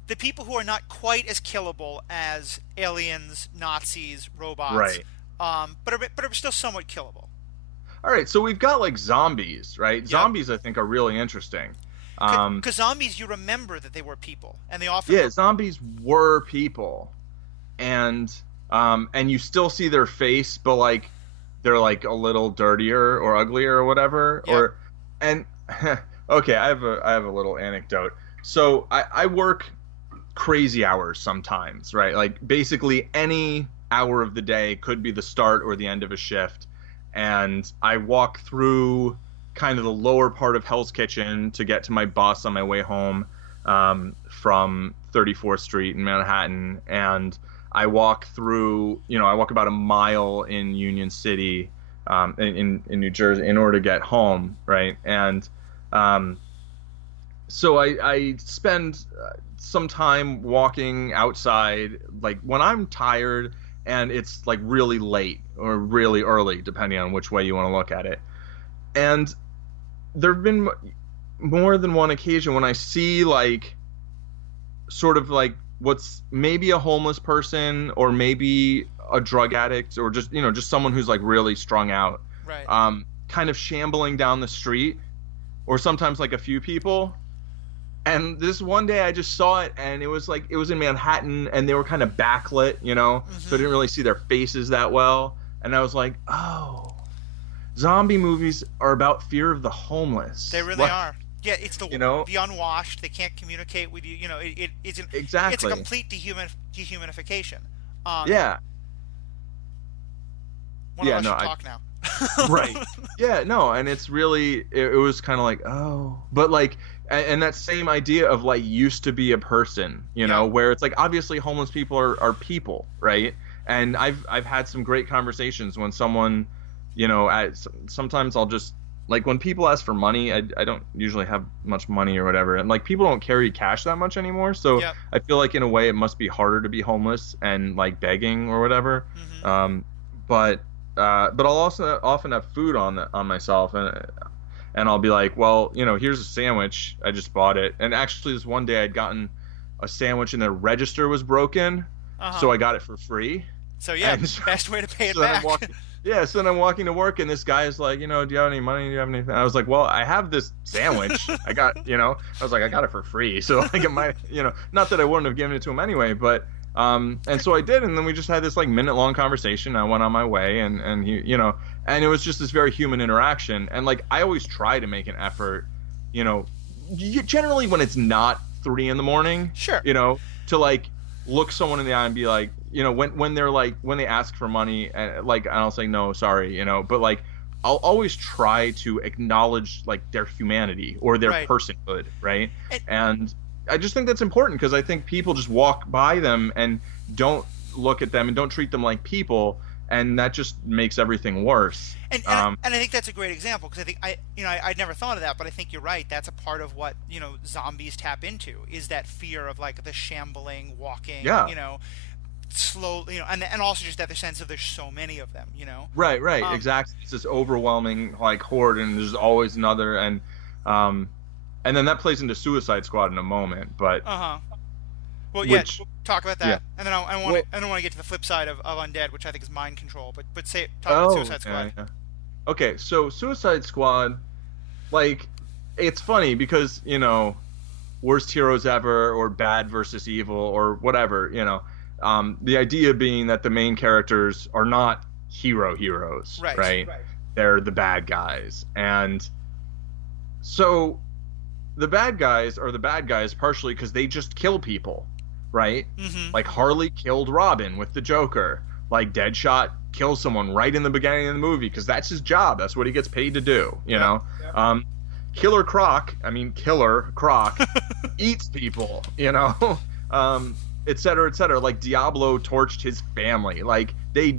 The people who are not quite as killable as aliens, Nazis, robots, Right. But are still somewhat killable. All right, so we've got like zombies, right? Yep. Zombies I think are really interesting. Because zombies, you remember that they were people, and they often Yeah, zombies were people, and you still see their face, but like they're like a little dirtier or uglier or whatever. Yep. Or and okay, I have a little anecdote. So I work crazy hours sometimes, right? Like basically any hour of the day could be the start or the end of a shift, and I walk through kind of the lower part of Hell's Kitchen to get to my bus on my way home from 34th Street in Manhattan, and I walk through, I walk about a mile in Union City, in New Jersey, in order to get home, right? And so I spend some time walking outside, like when I'm tired and it's like really late or really early, depending on which way you want to look at it. And there have been more than one occasion when I see like sort of like what's maybe a homeless person or maybe a drug addict or just just someone who's like really strung out, right. Kind of shambling down the street, or sometimes like a few people. And this one day I just saw it, and it was in Manhattan, and they were kind of backlit, so I didn't really see their faces that well. And I was like, oh, zombie movies are about fear of the homeless. They really are. Yeah, it's the the unwashed. They can't communicate with you. It's exactly. It's a complete dehumanification. Yeah. One of us should talk now. Right. Yeah. No. And it's really it was kind of like, oh, but like, and that same idea of like used to be a person, where it's like obviously homeless people are people, right? And I've had some great conversations when someone, sometimes I'll just like when people ask for money, I don't usually have much money or whatever, and like people don't carry cash that much anymore. So Yep. I feel like in a way it must be harder to be homeless and like begging or whatever. Hmm. Um, but I'll also often have food on myself, and I'll be like, well, here's a sandwich. I just bought it, and actually this one day I'd gotten a sandwich and the register was broken, so Uh-huh. I got it for free. So yeah, And so, best way to pay it so then back. so then I'm walking to work, and this guy is like, do you have any money? Do you have anything? I was like, well, I have this sandwich. I got, I was like, I got it for free. So like it might, not that I wouldn't have given it to him anyway, but, and so I did. And then we just had this like minute long conversation. I went on my way, and he, and it was just this very human interaction. And like, I always try to make an effort, generally when it's not 3 a.m, Sure. to like look someone in the eye and be like, when they're like, when they ask for money, and like, and I'll say no, sorry, but like I'll always try to acknowledge like their humanity or their Right. personhood, right? And- And I just think that's important, because I think people just walk by them and don't look at them and don't treat them like people, and that just makes everything worse. And I think that's a great example, because I think I'd never thought of that, but I think you're right. That's a part of what zombies tap into, is that fear of like the shambling, walking, Yeah. slow, and also just that the sense of there's so many of them. Right, Um, exactly. It's this overwhelming like horde, and there's always another, and then that plays into Suicide Squad in a moment, but Uh-huh. Well, Which- yeah, talk about that, yeah. and then I Well- don't want to get to the flip side of undead, which I think is mind control. But talk about Suicide Squad. yeah. Okay, so Suicide Squad, like, it's funny because worst heroes ever, or bad versus evil, or whatever. The idea being that the main characters are not heroes, Right. right? They're the bad guys, and so the bad guys are the bad guys partially because they just kill people, right? Mm-hmm. Like Harley killed Robin with the Joker. Like Deadshot kills someone right in the beginning of the movie because that's his job. That's what he gets paid to do. Yep. Killer Croc eats people. Et cetera, et cetera. Like Diablo torched his family. Like they've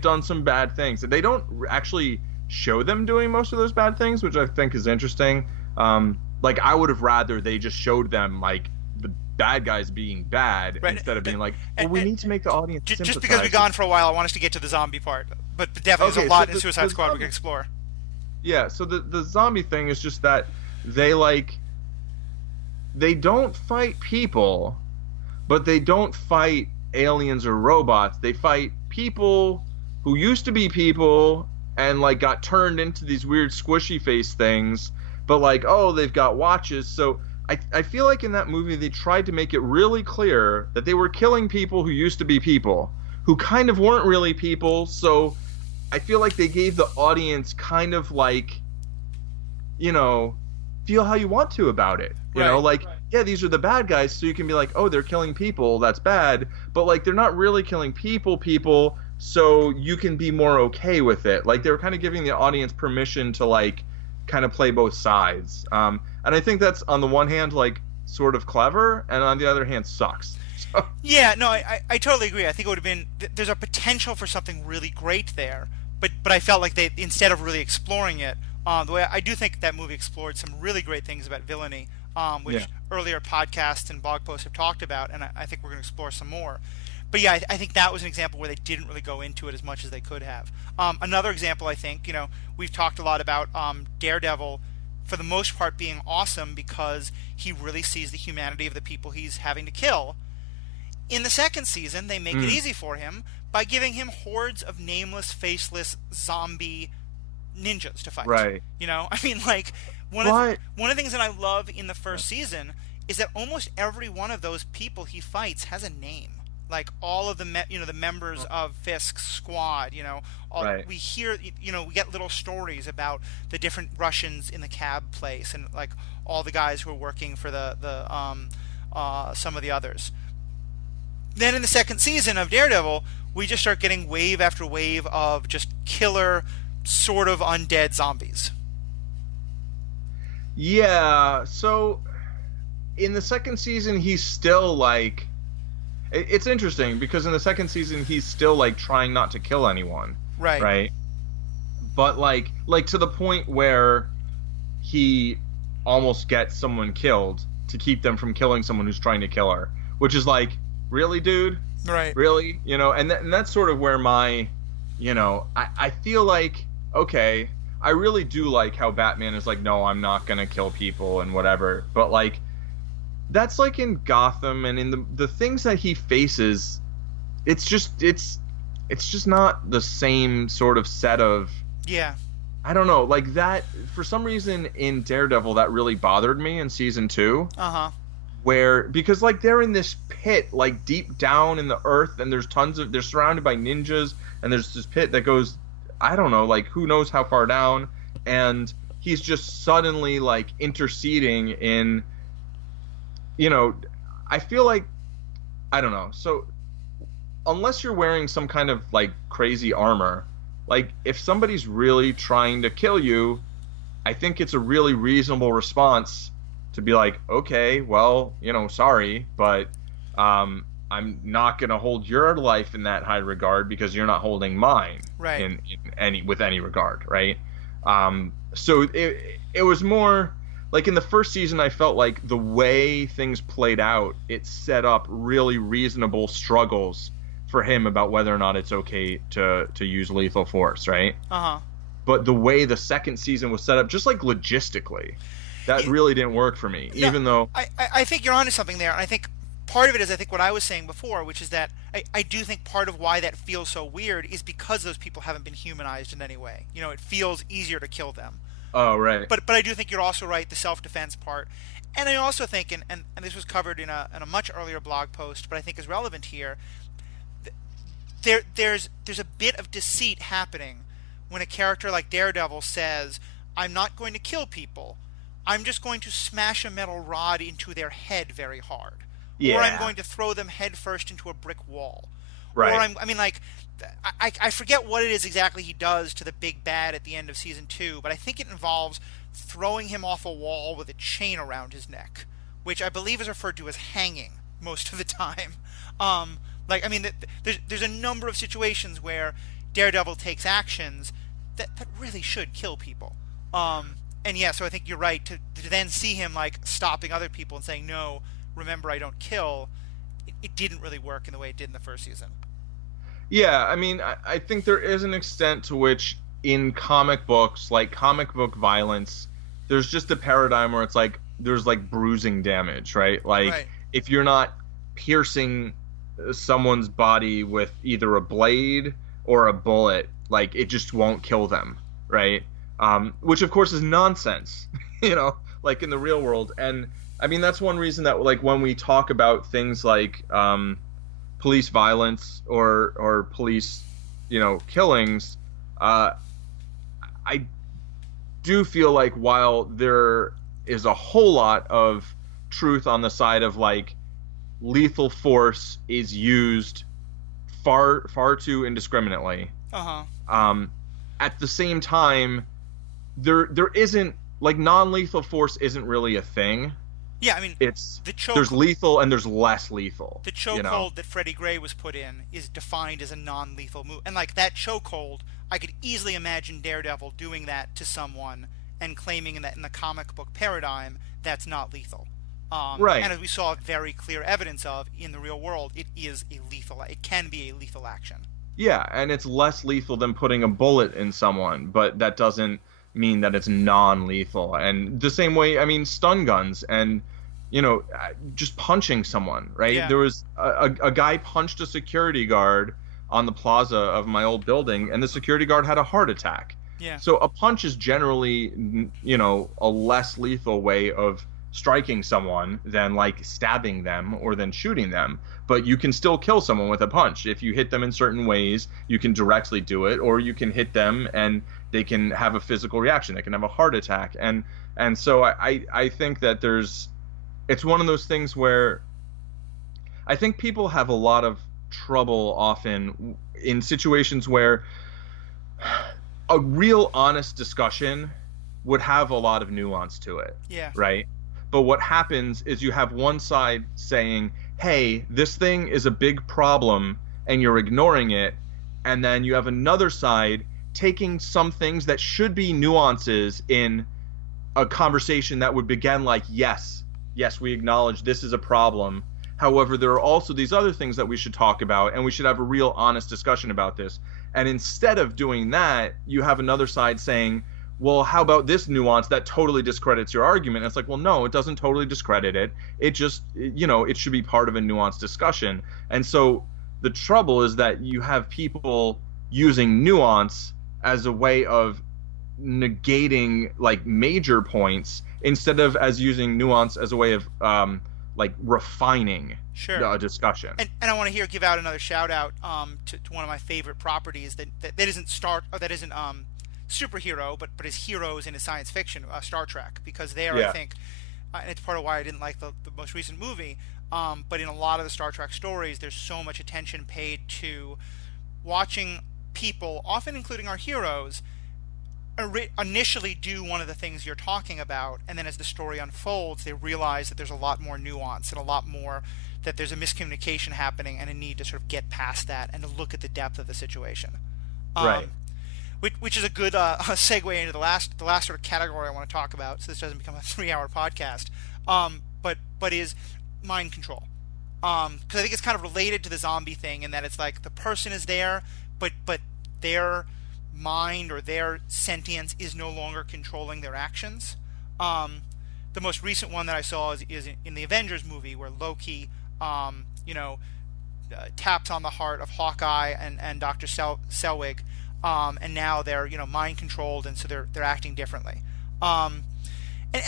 done some bad things, and they don't actually show them doing most of those bad things, which I think is interesting. Like I would have rather they just showed them like the bad guys being bad, Right. instead of being like, And- we and- need to make the audience Just sympathize. because we've gone for a while, I want us to get to the zombie part. But definitely, Okay, there's a lot so in the Suicide Squad we zombie- can explore. Yeah, so the zombie thing is just that they don't fight people, but they don't fight aliens or robots. They fight people who used to be people and like got turned into these weird squishy face things, but like, oh, they've got watches. So I feel like in that movie they tried to make it really clear that they were killing people who used to be people, who kind of weren't really people. So I feel like they gave the audience kind of like, feel how you want to about it. Right. Yeah, these are the bad guys, so you can be like, oh, they're killing people, that's bad. But like, they're not really killing people, so you can be more okay with it. Like, they were kind of giving the audience permission to like, kind of play both sides. And I think that's on the one hand like sort of clever, and on the other hand sucks. So, Yeah, no, I totally agree. I think it would have been there's a potential for something really great there, but I felt like they, instead of really exploring it, the way I do think that movie explored some really great things about villainy, which Yeah. earlier podcasts and blog posts have talked about, and I think we're going to explore some more. But yeah, I think that was an example where they didn't really go into it as much as they could have. Another example, I think, we've talked a lot about Daredevil, for the most part, being awesome because he really sees the humanity of the people he's having to kill. In the second season, they make it easy for him by giving him hordes of nameless, faceless zombie ninjas to fight. Right. I mean, like one What? of the things that I love in the first season is that almost every one of those people he fights has a name. Like all of the the members of Fisk's squad, Right. we hear, we get little stories about the different Russians in the cab place, and like all the guys who are working for the some of the others. Then in the second season of Daredevil, we just start getting wave after wave of just killer, sort of undead zombies. Yeah, so in the second season he's still like, it's interesting because in the second season he's still like trying not to kill anyone, Right. right? but like to the point where he almost gets someone killed to keep them from killing someone who's trying to kill her, which is like, really, dude? Right. Really? And that's sort of where my, I feel like, okay, I really do like how Batman is like, no, I'm not gonna kill people and whatever, but like, that's like in Gotham and in the things that he faces, it's just not the same sort of set of, Yeah. I don't know, like that, for some reason in Daredevil that really bothered me in season 2. Uh-huh. Because like they're in this pit like deep down in the earth, and they're surrounded by ninjas, and there's this pit that goes, I don't know, like who knows how far down, and he's just suddenly like interceding in, I feel like, I don't know. So unless you're wearing some kind of like crazy armor, like if somebody's really trying to kill you, I think it's a really reasonable response to be like, okay, well, sorry, but I'm not going to hold your life in that high regard because you're not holding mine, right, in any regard, right? So it was more like in the first season, I felt like the way things played out, it set up really reasonable struggles for him about whether or not it's okay to use lethal force, right? Uh-huh. But the way the second season was set up, just like logistically, that really didn't work for me, even though... I think you're onto something there. I think part of it is, I think what I was saying before, which is that I do think part of why that feels so weird is because those people haven't been humanized in any way. It feels easier to kill them. Oh, right. But I do think you're also right, the self-defense part. And I also think, and this was covered in a much earlier blog post, but I think is relevant here, there's a bit of deceit happening when a character like Daredevil says, I'm not going to kill people. I'm just going to smash a metal rod into their head very hard. Yeah. Or I'm going to throw them head first into a brick wall. Right. Or I forget what it is exactly he does to the big bad at the end of season 2, but I think it involves throwing him off a wall with a chain around his neck, which I believe is referred to as hanging most of the time. There's a number of situations where Daredevil takes actions that really should kill people. So I think you're right to then see him like stopping other people and saying, no, remember, I don't kill. It didn't really work in the way it did in the first season. Yeah, I think there is an extent to which in comic books, like comic book violence, there's just a paradigm where it's like there's like bruising damage, right? Like if you're not piercing someone's body with either a blade or a bullet, like it just won't kill them, right? Which of course is nonsense, like in the real world. And that's one reason that like when we talk about things like police violence or police, killings, I do feel like while there is a whole lot of truth on the side of like lethal force is used far too indiscriminately. At the same time, there isn't like non-lethal force isn't really a thing. Yeah, there's lethal and there's less lethal. The chokehold that Freddie Gray was put in is defined as a non-lethal move, and like that chokehold, I could easily imagine Daredevil doing that to someone and claiming that in the comic book paradigm that's not lethal. Right. And as we saw very clear evidence of in the real world, it can be a lethal action. Yeah, and it's less lethal than putting a bullet in someone, but that doesn't mean that it's non-lethal. And the same way, stun guns and, just punching someone, right? Yeah. There was a guy punched a security guard on the plaza of my old building, and the security guard had a heart attack. Yeah. So a punch is generally, a less lethal way of striking someone than like stabbing them or than shooting them. But you can still kill someone with a punch. If you hit them in certain ways, you can directly do it, or you can hit them and they can have a physical reaction. They can have a heart attack. And so I think that it's one of those things where I think people have a lot of trouble often in situations where a real honest discussion would have a lot of nuance to it. Yeah. Right? But what happens is you have one side saying, hey, this thing is a big problem and you're ignoring it. And then you have another side taking some things that should be nuances in a conversation that would begin like, yes, we acknowledge this is a problem. However, there are also these other things that we should talk about, and we should have a real honest discussion about this. And instead of doing that, you have another side saying, well, how about this nuance that totally discredits your argument? And it's like, well, no, it doesn't totally discredit it. It just, it should be part of a nuanced discussion. And so the trouble is that you have people using nuance as a way of negating like major points instead of as using nuance as a way of like refining a discussion. And I want to give out another shout out to one of my favorite properties that isn't superhero but is heroes in his science fiction, Star Trek, because there I think and it's part of why I didn't like the most recent movie, but in a lot of the Star Trek stories there's so much attention paid to watching people, often including our heroes, initially do one of the things you're talking about, and then as the story unfolds they realize that there's a lot more nuance and a lot more, that there's a miscommunication happening and a need to sort of get past that and to look at the depth of the situation. Right. Which is a good segue into the last sort of category I want to talk about, so this doesn't become a 3-hour podcast. But is mind control. Because I think it's kind of related to the zombie thing in that it's like the person is there, but their mind or their sentience is no longer controlling their actions. The most recent one that I saw is in the Avengers movie where Loki, taps on the heart of Hawkeye and Dr. Selwig, and now they're mind controlled, and so they're acting differently. And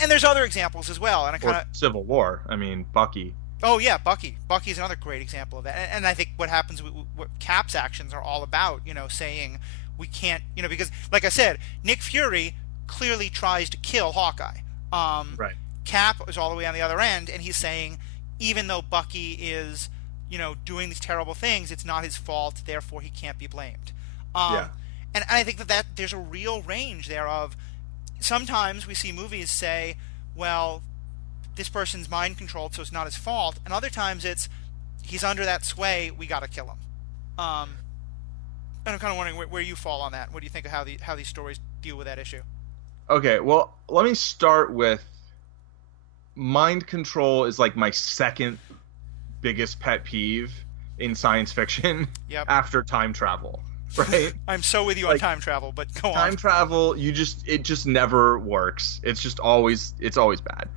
there's other examples as well. And I kind of Civil War. I mean, Bucky. Oh yeah, Bucky. Bucky is another great example of that. And I think what happens, what Cap's actions are all about, saying we can't, because like I said, Nick Fury clearly tries to kill Hawkeye. Right. Cap is all the way on the other end, and he's saying, even though Bucky is, doing these terrible things, it's not his fault, therefore he can't be blamed. And I think that there's a real range there of, sometimes we see movies say, well, this person's mind controlled, so it's not his fault, and other times it's, he's under that sway, we gotta kill him. And I'm kind of wondering where you fall on that. What do you think of how these stories deal with that issue? Okay, well, let me start with mind control is like my second biggest pet peeve in science fiction. Yep. After time travel, right? I'm so with you on time travel, but go on. Time travel, it just never works. It's always bad.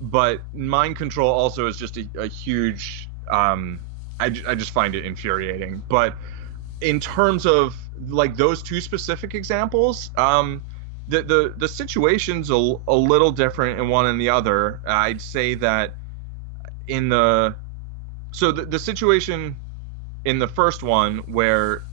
But mind control also is just a huge, I just find it infuriating. But in terms of like those two specific examples, the situation's a little different in one and the other. I'd say that the situation in the first one where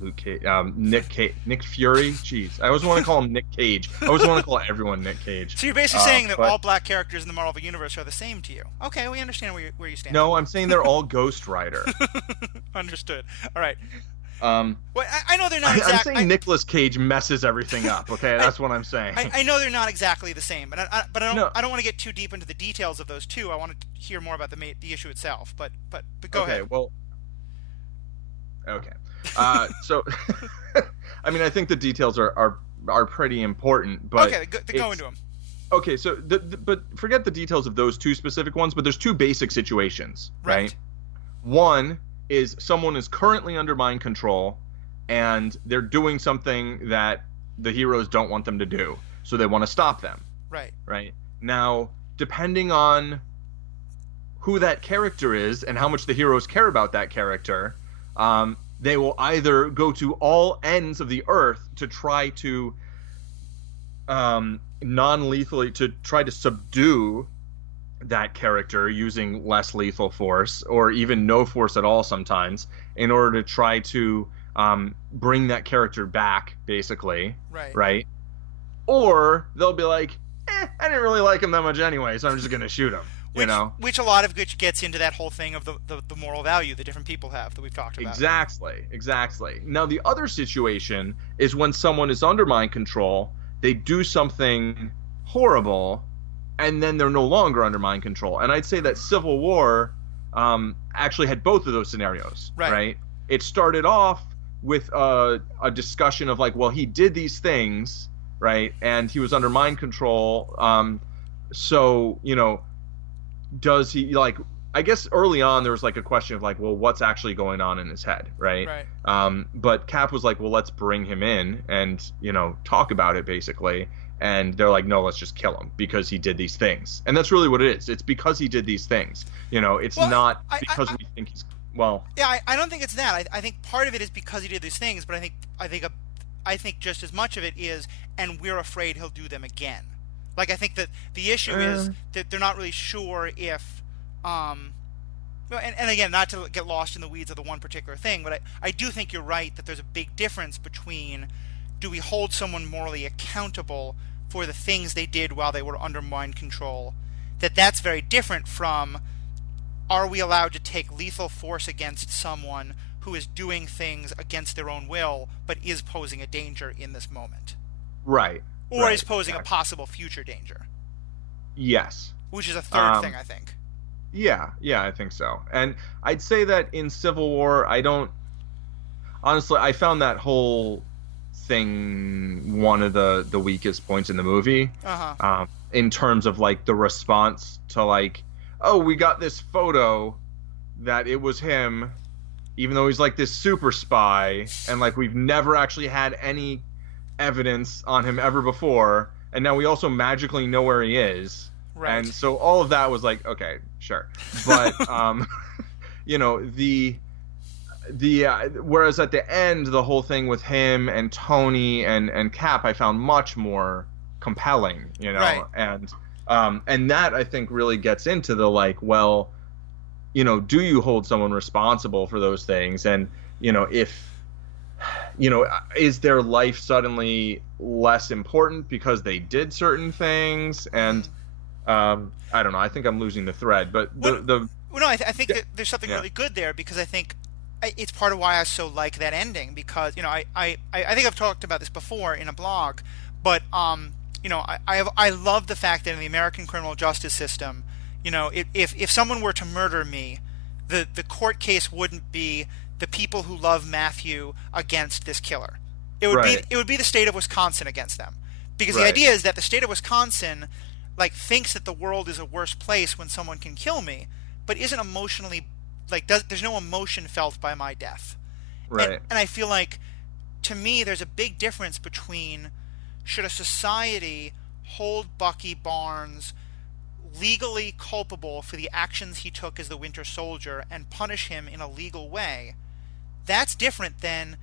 Nick Fury. Jeez, I always want to call him Nick Cage. I always want to call everyone Nick Cage. So you're basically saying that all black characters in the Marvel Universe are the same to you. Okay, we understand where you stand. No, I'm saying they're all Ghost Rider. Understood. All right. Well, I know they're not exactly. I'm saying Nicolas Cage messes everything up. Okay, that's what I'm saying. I know they're not exactly the same, but I don't want to get too deep into the details of those two. I want to hear more about the issue itself. But go ahead. Okay. Well. Okay. So, I mean, I think the details are pretty important, but okay, go into them. Okay, so but forget the details of those two specific ones. But there's two basic situations, right? One is someone is currently under mind control, and they're doing something that the heroes don't want them to do, so they want to stop them. Right. Right. Now, depending on who that character is and how much the heroes care about that character, they will either go to all ends of the earth to try to non-lethally to try to subdue that character using less lethal force, or even no force at all sometimes, in order to try to bring that character back, basically. Right. Or they'll be like, I didn't really like him that much anyway, so I'm just gonna shoot him. Which a lot of which gets into that whole thing of the moral value that different people have that we've talked about. Exactly. Now, the other situation is when someone is under mind control, they do something horrible, and then they're no longer under mind control. And I'd say that Civil War actually had both of those scenarios. Right? It started off with a discussion of like, well, he did these things, right, and he was under mind control. So does he like? I guess early on there was like a question of like, well, what's actually going on in his head, right? Right. But Cap was like, well, let's bring him in and talk about it basically. And they're like, no, let's just kill him because he did these things. And that's really what it is. It's because he did these things. It's Well, not because we think he's well. Yeah, I don't think it's that. I think part of it is because he did these things, but I think just as much of it is, and we're afraid he'll do them again. Like I think that the issue is that they're not really sure if, well, and again, not to get lost in the weeds of the one particular thing, but I do think you're right that there's a big difference between, do we hold someone morally accountable for the things they did while they were under mind control? That's very different from, are we allowed to take lethal force against someone who is doing things against their own will but is posing a danger in this moment? Right. Or right, is posing exactly. a possible future danger. Yes. Which is a third thing, I think. Yeah, I think so. And I'd say that in Civil War, honestly, I found that whole thing one of the weakest points in the movie. In terms of like the response to like, oh, we got this photo that it was him, even though he's like this super spy, and like we've never actually had any evidence on him ever before, and now we also magically know where he is. Right. And so all of that was like, okay, sure. But whereas at the end, the whole thing with him and Tony and Cap, I found much more compelling, Right. And that I think really gets into the like, well, do you hold someone responsible for those things? And if is their life suddenly less important because they did certain things? And I don't know. I think I'm losing the thread, but I think that there's something really good there, because I think it's part of why I so like that ending, because I think I've talked about this before in a blog, but I love the fact that in the American criminal justice system, if someone were to murder me, the court case wouldn't be the people who love Matthew against this killer. It would be the state of Wisconsin against them, because the idea is that the state of Wisconsin like thinks that the world is a worse place when someone can kill me, but isn't emotionally there's no emotion felt by my death. Right. And I feel like, to me, there's a big difference between, should a society hold Bucky Barnes legally culpable for the actions he took as the Winter Soldier and punish him in a legal way? That's different than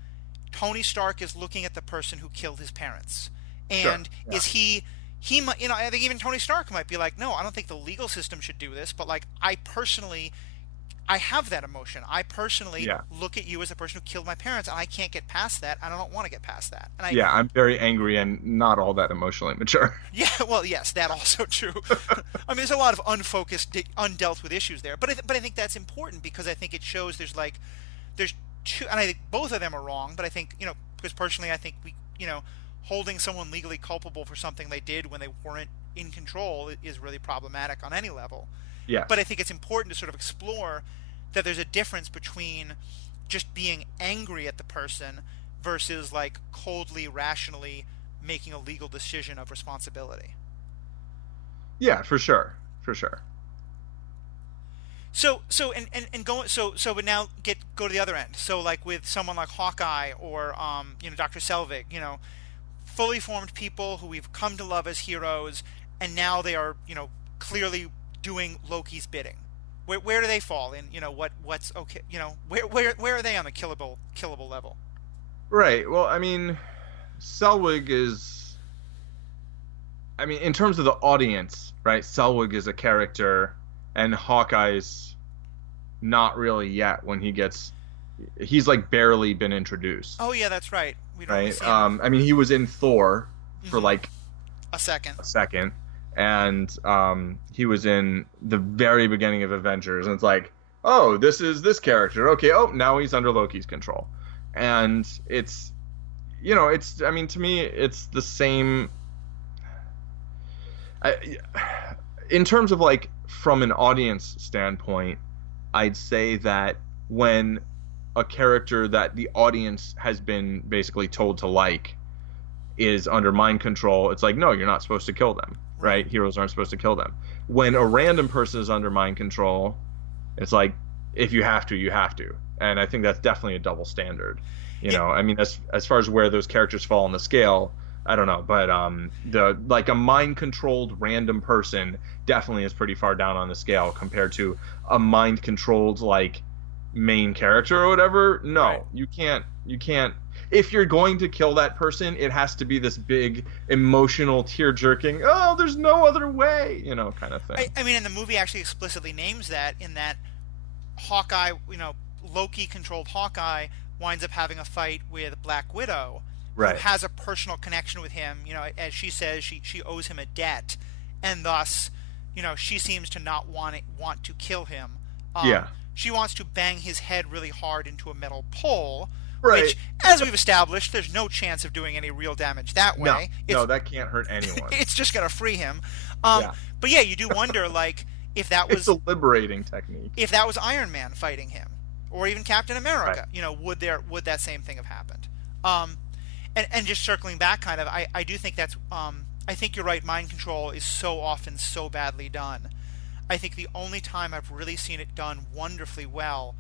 Tony Stark is looking at the person who killed his parents. And is he might, I think even Tony Stark might be like, no, I don't think the legal system should do this, but like, I have that emotion. I personally look at you as a person who killed my parents, and I can't get past that, and I don't want to get past that. And I'm very angry and not all that emotionally mature. Yeah, well, yes, that also true. I mean, there's a lot of unfocused, undealt with issues there, but I think that's important, because I think it shows there's two, and I think both of them are wrong, but I think, because personally I think holding someone legally culpable for something they did when they weren't in control is really problematic on any level. Yeah. But I think it's important to sort of explore that there's a difference between just being angry at the person versus like coldly, rationally making a legal decision of responsibility. Yeah, for sure. For sure. But now go to the other end. So like with someone like Hawkeye or Dr. Selvig, fully formed people who we've come to love as heroes, and now they are clearly doing Loki's bidding. Where do they fall in? What's okay? Where are they on the killable level? Right. Well, I mean, Selwig is. I mean, in terms of the audience, right? Selwig is a character, and Hawkeye's not really yet. When he's like barely been introduced. Oh yeah, that's right. We don't right. See him. I mean, he was in Thor for like a second. And he was in the very beginning of Avengers, and it's like, oh, this is this character. Okay, oh, now he's under Loki's control. And it's, I mean, to me, it's the same. In terms of like, from an audience standpoint, I'd say that when a character that the audience has been basically told to like is under mind control, it's like, no, you're not supposed to kill them, right? Heroes aren't supposed to kill them. When a random person is under mind control, it's like, if you have to, you have to. And I think that's definitely a double standard. You know, I mean, as far as where those characters fall on the scale, I don't know, but the like a mind controlled random person definitely is pretty far down on the scale compared to a mind controlled like main character or whatever. No, right. you can't. If you're going to kill that person, it has to be this big emotional tear jerking, oh, there's no other way, you know, kind of thing. I mean, and the movie actually explicitly names that, in that Hawkeye, you know, Loki controlled Hawkeye winds up having a fight with Black Widow, right, who has a personal connection with him. You know, as she says, she owes him a debt, and thus, you know, she seems to not want to kill him. Yeah. She wants to bang his head really hard into a metal pole, right, which, as we've established, there's no chance of doing any real damage that way. No, that can't hurt anyone. It's just going to free him. Yeah. But yeah, you do wonder, like, if that was... It's a liberating technique. If that was Iron Man fighting him, or even Captain America, right, you know, would that same thing have happened? And just circling back, kind of, I do think that's... I think you're right, mind control is so often so badly done. I think the only time I've really seen it done wonderfully well,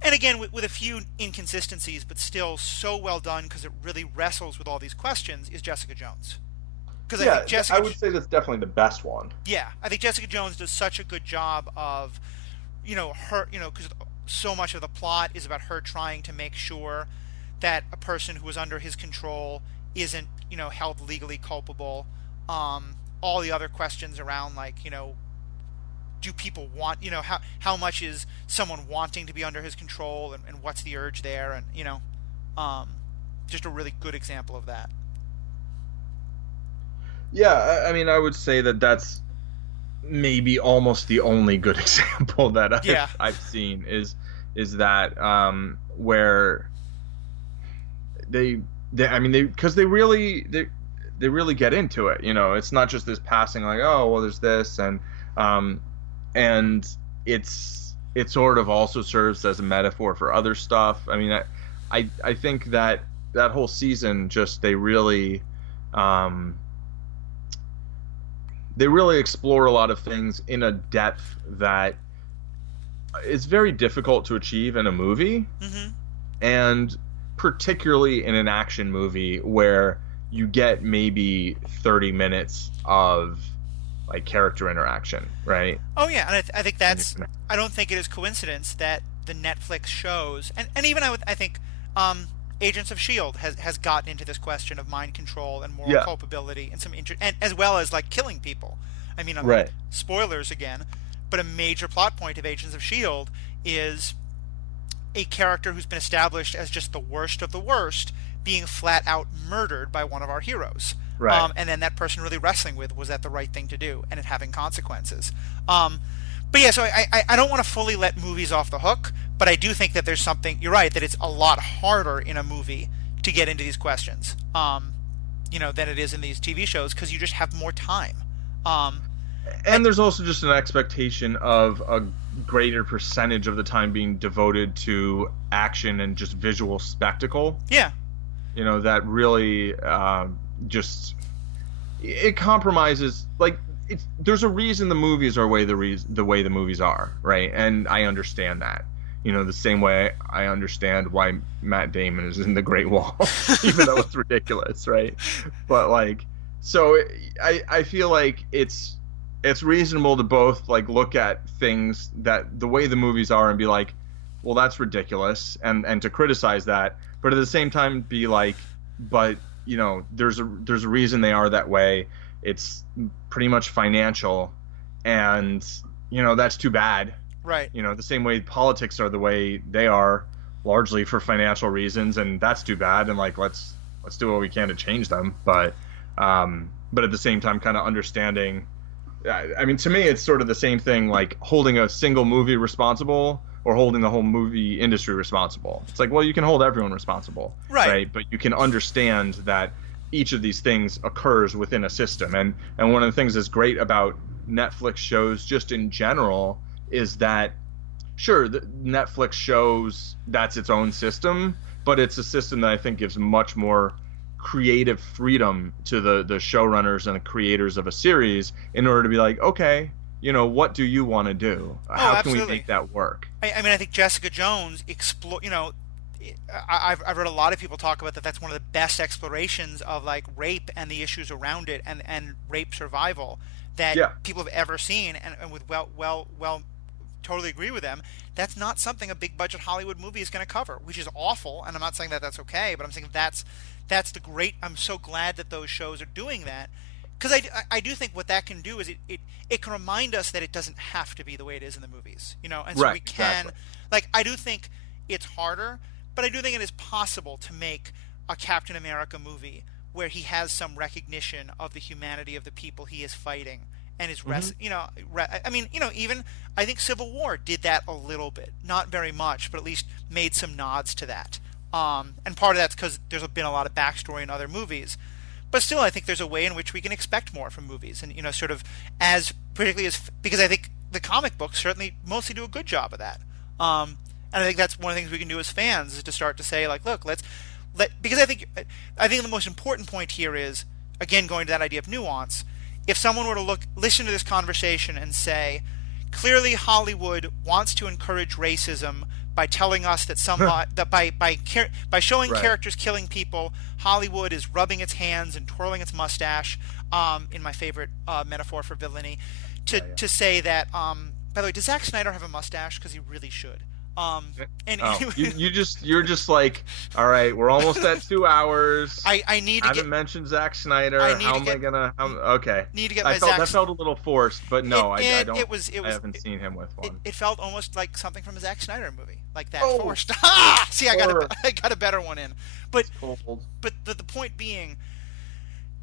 and again with a few inconsistencies, but still so well done because it really wrestles with all these questions, is Jessica Jones. Because yeah, I think Jessica, I would say that's definitely the best one. Yeah, I think Jessica Jones does such a good job of, you know, her, you know, because so much of the plot is about her trying to make sure that a person who is under his control isn't, you know, held legally culpable. All the other questions around, like, you know, do people want, you know, how much is someone wanting to be under his control, and what's the urge there, and, you know, just a really good example of that. Yeah, I mean, I would say that that's maybe almost the only good example that I've seen is that where they I mean, because they really get into it, you know. It's not just this passing, like, oh, well, there's this, and it sort of also serves as a metaphor for other stuff. I mean, I think that whole season, just they really explore a lot of things in a depth that is very difficult to achieve in a movie, mm-hmm, and particularly in an action movie where you get maybe 30 minutes of like character interaction, right? Oh yeah, and I think that's, I don't think it is coincidence that the Netflix shows, and even I think Agents of S.H.I.E.L.D. has gotten into this question of mind control and moral culpability, and and as well as like killing people. I mean, right, spoilers again, but a major plot point of Agents of S.H.I.E.L.D. is a character who's been established as just the worst of the worst being flat out murdered by one of our heroes. Right. And then that person really wrestling with, was that the right thing to do, and it having consequences. But yeah, so I don't want to fully let movies off the hook, but I do think that there's something, you're right, that it's a lot harder in a movie to get into these questions, you know, than it is in these TV shows, because you just have more time. And there's also just an expectation of a greater percentage of the time being devoted to action and just visual spectacle. Yeah. You know, that really just, it compromises, like, there's a reason the movies are the way the movies are, right? And I understand that. You know, the same way I understand why Matt Damon is in The Great Wall, even though it's ridiculous, right? But like, so I feel like it's reasonable to both like look at things that the way the movies are and be like, well, that's ridiculous, and to criticize that, but at the same time be like, but you know, there's a reason they are that way. It's pretty much financial, and you know, that's too bad. Right. You know, the same way politics are the way they are, largely for financial reasons, and that's too bad. And like, let's do what we can to change them. But at the same time, kind of understanding. I mean, to me, it's sort of the same thing, like holding a single movie responsible or holding the whole movie industry responsible. It's like, well, you can hold everyone responsible, right? But you can understand that each of these things occurs within a system. And one of the things that's great about Netflix shows just in general is that sure, Netflix shows that's its own system, but it's a system that I think gives much more creative freedom to the showrunners and the creators of a series in order to be like, okay, what do you want to do? Oh, How can we absolutely. make that work? I mean, I think Jessica Jones explore. I've read a lot of people talk about that. That's one of the best explorations of like rape and the issues around it, and rape survival that Yeah. people have ever seen. And with totally agree with them. That's not something a big budget Hollywood movie is going to cover, which is awful. And I'm not saying that that's okay, but I'm saying that's the great. I'm so glad that those shows are doing that, because I do think what that can do is it can remind us that it doesn't have to be the way it is in the movies, and so Right, we can, exactly. like, I do think it's harder, but I do think it is possible to make a Captain America movie where he has some recognition of the humanity of the people he is fighting and his Hmm. I mean, even I think Civil War did that a little bit, not very much, but at least made some nods to that. And part of that's because there's been a lot of backstory in other movies, but still, I think there's a way in which we can expect more from movies, and sort of as particularly as because I think the comic books certainly mostly do a good job of that. And I think that's one of the things we can do as fans is to start to say like, look, because I think the most important point here is again going to that idea of nuance. If someone were to listen to this conversation and say, clearly Hollywood wants to encourage racism by telling us that that by showing Right. characters killing people, Hollywood is rubbing its hands and twirling its mustache. In my favorite metaphor for villainy, to Yeah, yeah. to say that. By the way, does Zack Snyder have a mustache? Because he really should. And Oh, anyway, you're just like, all right, we're almost at 2 hours. I need to get Haven't mentioned Zack Snyder. I need How to am I get gonna? Okay, need to get I my felt Zack. that felt a little forced, but no, I don't. It I was haven't seen him with one. it felt almost like something from a Zack Snyder movie, like that Oh, forced. Ah, see, horror. I got a better one in, but It's cold. the point being,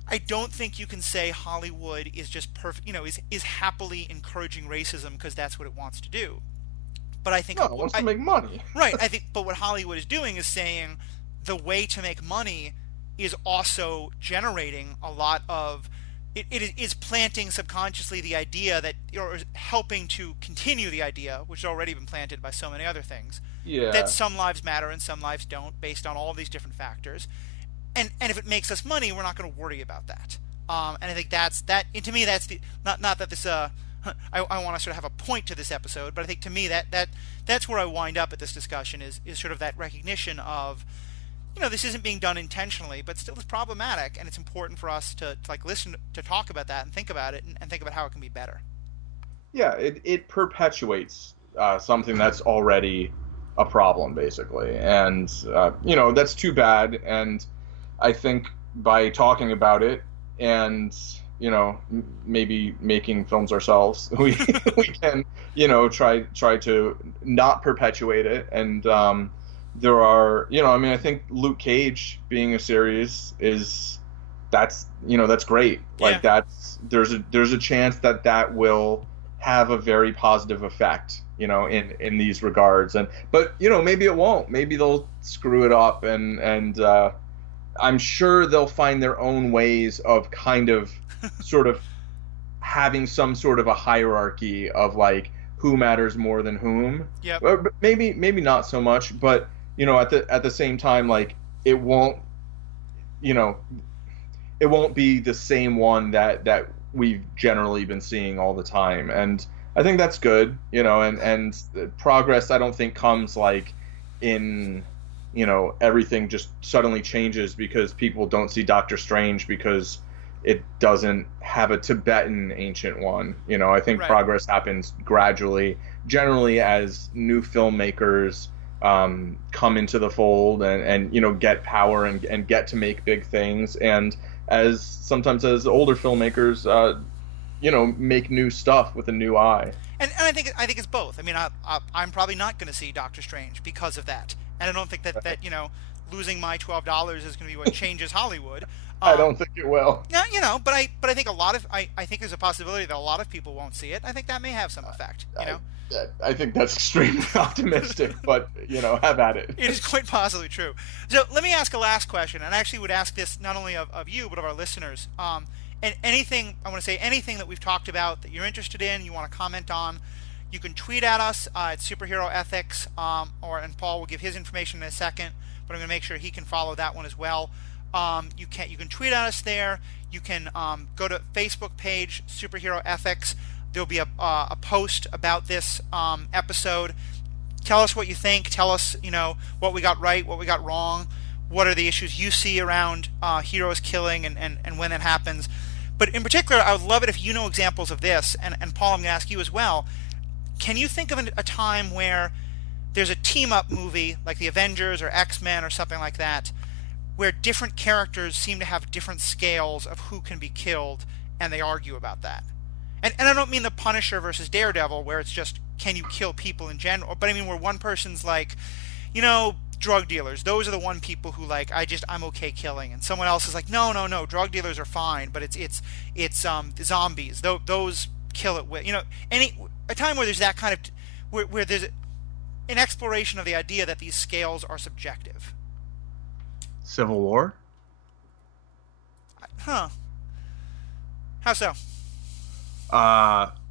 I don't think you can say Hollywood is just perfect. Is happily encouraging racism because that's what it wants to do. But I think No, it wants to make money. right. But what Hollywood is doing is saying the way to make money is also generating a lot of. It is planting subconsciously the idea that, or helping to continue the idea, which has already been planted by so many other things, that Yeah. some lives matter and some lives don't, based on all of these different factors. And if it makes us money, we're not going to worry about that. And I think that's that. And to me, that's the not that this I want to sort of have a point to this episode, but I think to me that's where I wind up at this discussion is sort of that recognition of, this isn't being done intentionally, but still it's problematic, and it's important for us to like listen to talk about that and think about it and think about how it can be better. Yeah, it perpetuates something that's already a problem, basically, and that's too bad. And I think by talking about it and maybe making films ourselves, we can try to not perpetuate it. And there are I mean, I think Luke Cage being a series that's great. Yeah. Like there's a chance that will have a very positive effect, in these regards. But maybe it won't. Maybe they'll screw it up, and I'm sure they'll find their own ways of kind of sort of having some sort of a hierarchy of like who matters more than whom. Yep. But maybe not so much, but at the same time, like it won't you know it won't be the same one that we've generally been seeing all the time. And I think that's good, and the progress I don't think comes like in everything just suddenly changes because people don't see Doctor Strange because it doesn't have a Tibetan ancient one. I think Right. progress happens gradually, generally as new filmmakers come into the fold and get power and get to make big things, and sometimes as older filmmakers make new stuff with a new eye. And I think it's both. I mean, I'm probably not going to see Doctor Strange because of that, and I don't think that losing my $12 is going to be what changes Hollywood. I don't think it will. Yeah, but I think I think there's a possibility that a lot of people won't see it. I think that may have some effect. I think that's extremely optimistic, but have at it. It is quite possibly true. So let me ask a last question, and I actually would ask this not only of you but of our listeners. And anything that we've talked about that you're interested in, you want to comment on, You can tweet at us at Superhero Ethics, and Paul will give his information in a second, but I'm going to make sure he can follow that one as well. You can tweet at us there. You can go to Facebook page Superhero Ethics. There'll be a post about this episode. Tell us what you think. Tell us, what we got right, what we got wrong. What are the issues you see around heroes killing and when that happens. But in particular, I would love it if you know examples of this. And Paul, I'm going to ask you as well. Can you think of a time where there's a team-up movie like the Avengers or X-Men or something like that, where different characters seem to have different scales of who can be killed, and they argue about that? And I don't mean the Punisher versus Daredevil, where it's just, can you kill people in general? But I mean where one person's like, drug dealers, those are the one people who like, I'm okay killing. And someone else is like, no, drug dealers are fine, but it's zombies. Those kill it with, a time where there's that kind of, where there's an exploration of the idea that these scales are subjective. Civil War? Huh. How so?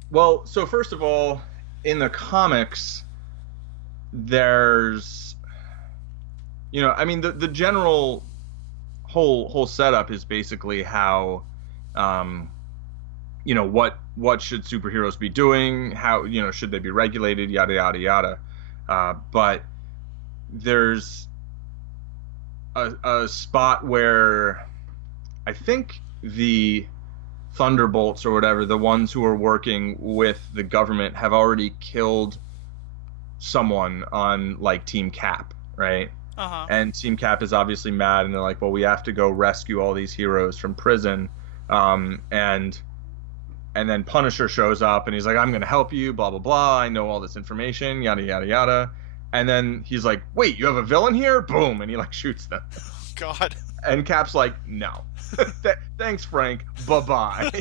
Well, so first of all, in the comics, there's, the general whole setup is basically how, what should superheroes be doing? How, should they be regulated? Yada, yada, yada. But there's a spot where I think the Thunderbolts or whatever, the ones who are working with the government, have already killed someone on like Team Cap, right? Uh-huh. And Team Cap is obviously mad, and they're like, well, we have to go rescue all these heroes from prison. And then Punisher shows up, and he's like, I'm going to help you, blah, blah, blah. I know all this information, yada, yada, yada. And then he's like, wait, you have a villain here? Boom. And he like shoots them. God. And Cap's like, no. Thanks, Frank. Bye-bye.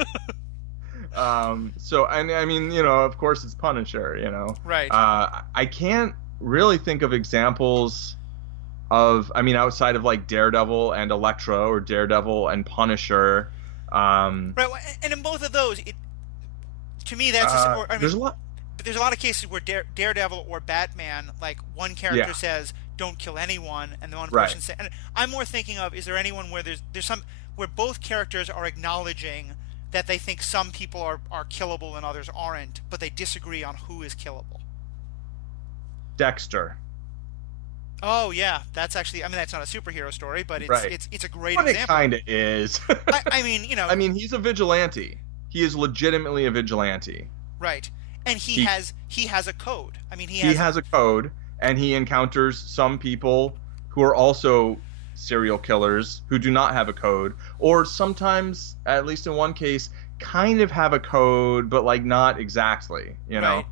So, and I mean, of course it's Punisher, Right. I can't really think of examples of, outside of like Daredevil and Elektra, or Daredevil and Punisher. Right. And in both of those, to me, that's there's a lot. But there's a lot of cases where Daredevil or Batman, like one character says, "Don't kill anyone," and the one person says. And I'm more thinking of, is there anyone where there's some where both characters are acknowledging that they think some people are killable and others aren't, but they disagree on who is killable. Dexter. Oh yeah, that's actually. that's not a superhero story, but it's a great example. It kind of is. He's a vigilante. He is legitimately a vigilante. Right. And he has a code. He has a code, and he encounters some people who are also serial killers who do not have a code, or sometimes, at least in one case, kind of have a code, but like not exactly, Right.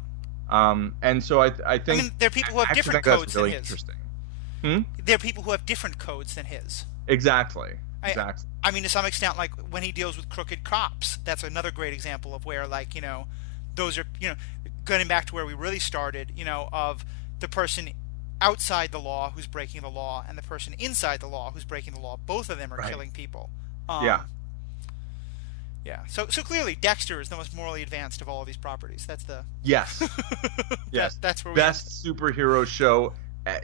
And so I think there are people who have different codes really than his. Interesting. There are people who have different codes than his. Exactly. To some extent, like when he deals with crooked cops, that's another great example of where, like, those are, getting back to where we really started, of the person outside the law who's breaking the law and the person inside the law who's breaking the law. Both of them are killing people. Yeah. So clearly, Dexter is the most morally advanced of all of these properties. That's the yes. That's where best superhero show,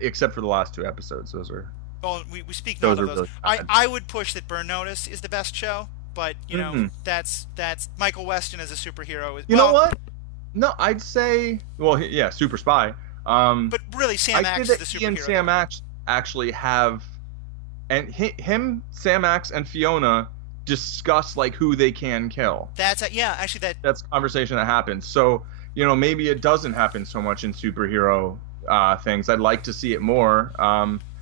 except for the last two episodes. Those are. Well, we speak not of those. Really I would push that Burn Notice is the best show, but that's Michael Weston as a superhero. You know what? No, I'd say Super Spy. But really, Sam Axe is the superhero. He and Sam Axe actually have, and him, Sam Axe, and Fiona discuss like who they can kill. That's actually that's a conversation that happens. So maybe it doesn't happen so much in superhero things. I'd like to see it more.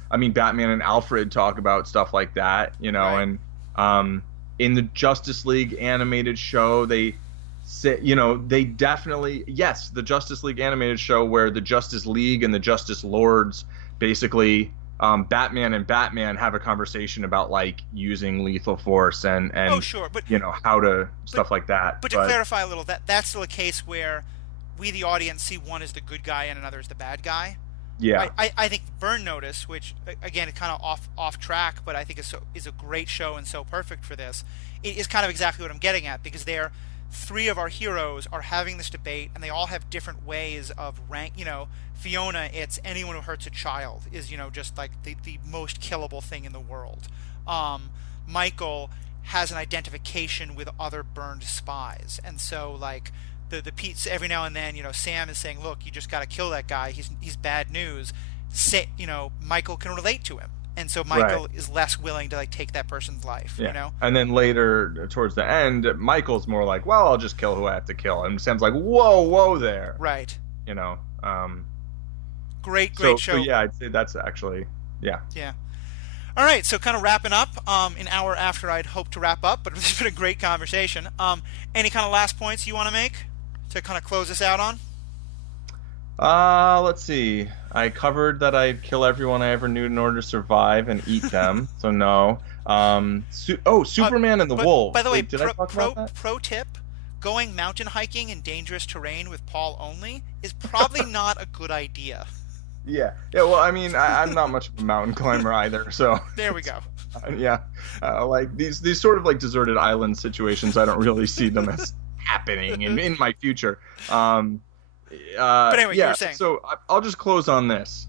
Batman and Alfred talk about stuff like that, right. And in the Justice League animated show, they say, they definitely, yes, the Justice League animated show where the Justice League and the Justice Lords basically, Batman and Batman have a conversation about like using lethal force and oh sure, but how to stuff like that. But to clarify a little, that's still a case where we, the audience, see one as the good guy and another as the bad guy. Yeah, I think Burn Notice, which again is kind of off track, but I think is a great show and so perfect for this. It is kind of exactly what I'm getting at, because they're three of our heroes are having this debate, and they all have different ways of rank. Fiona, it's anyone who hurts a child is just like the most killable thing in the world. Michael has an identification with other burned spies, and so like the Pete's every now and then, Sam is saying, look, you just got to kill that guy. He's bad news. Michael can relate to him, and so Michael Right. is less willing to like take that person's life. Yeah. And then later, towards the end, Michael's more like, well, I'll just kill who I have to kill. And Sam's like, whoa there. Right. You know. Great So show. yeah, I'd say that's actually, yeah. Yeah. All right, so kind of wrapping up, an hour after I'd hoped to wrap up, but it's been a great conversation. Any kind of last points you want to make to kind of close this out on? Let's see. I covered that I'd kill everyone I ever knew in order to survive and eat them. So no. Superman and the Wolves. By the way, Wait, did I talk about that? pro tip, going mountain hiking in dangerous terrain with Paul only is probably not a good idea. Yeah. Well, I mean, I'm not much of a mountain climber either, so There we go. yeah. Like these sort of like deserted island situations, I don't really see them as happening in my future. But anyway, yeah. you were saying. So I'll just close on this.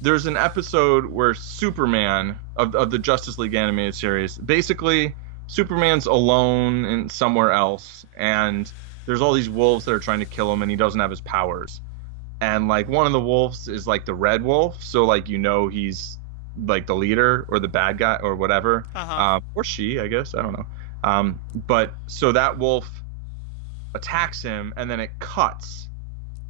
There's an episode where Superman of the Justice League animated series, basically Superman's alone in somewhere else, and there's all these wolves that are trying to kill him, and he doesn't have his powers. And like one of the wolves is like the red wolf, so like he's like the leader or the bad guy or whatever, or she, I guess, I don't know. But so that wolf attacks him, and then it cuts.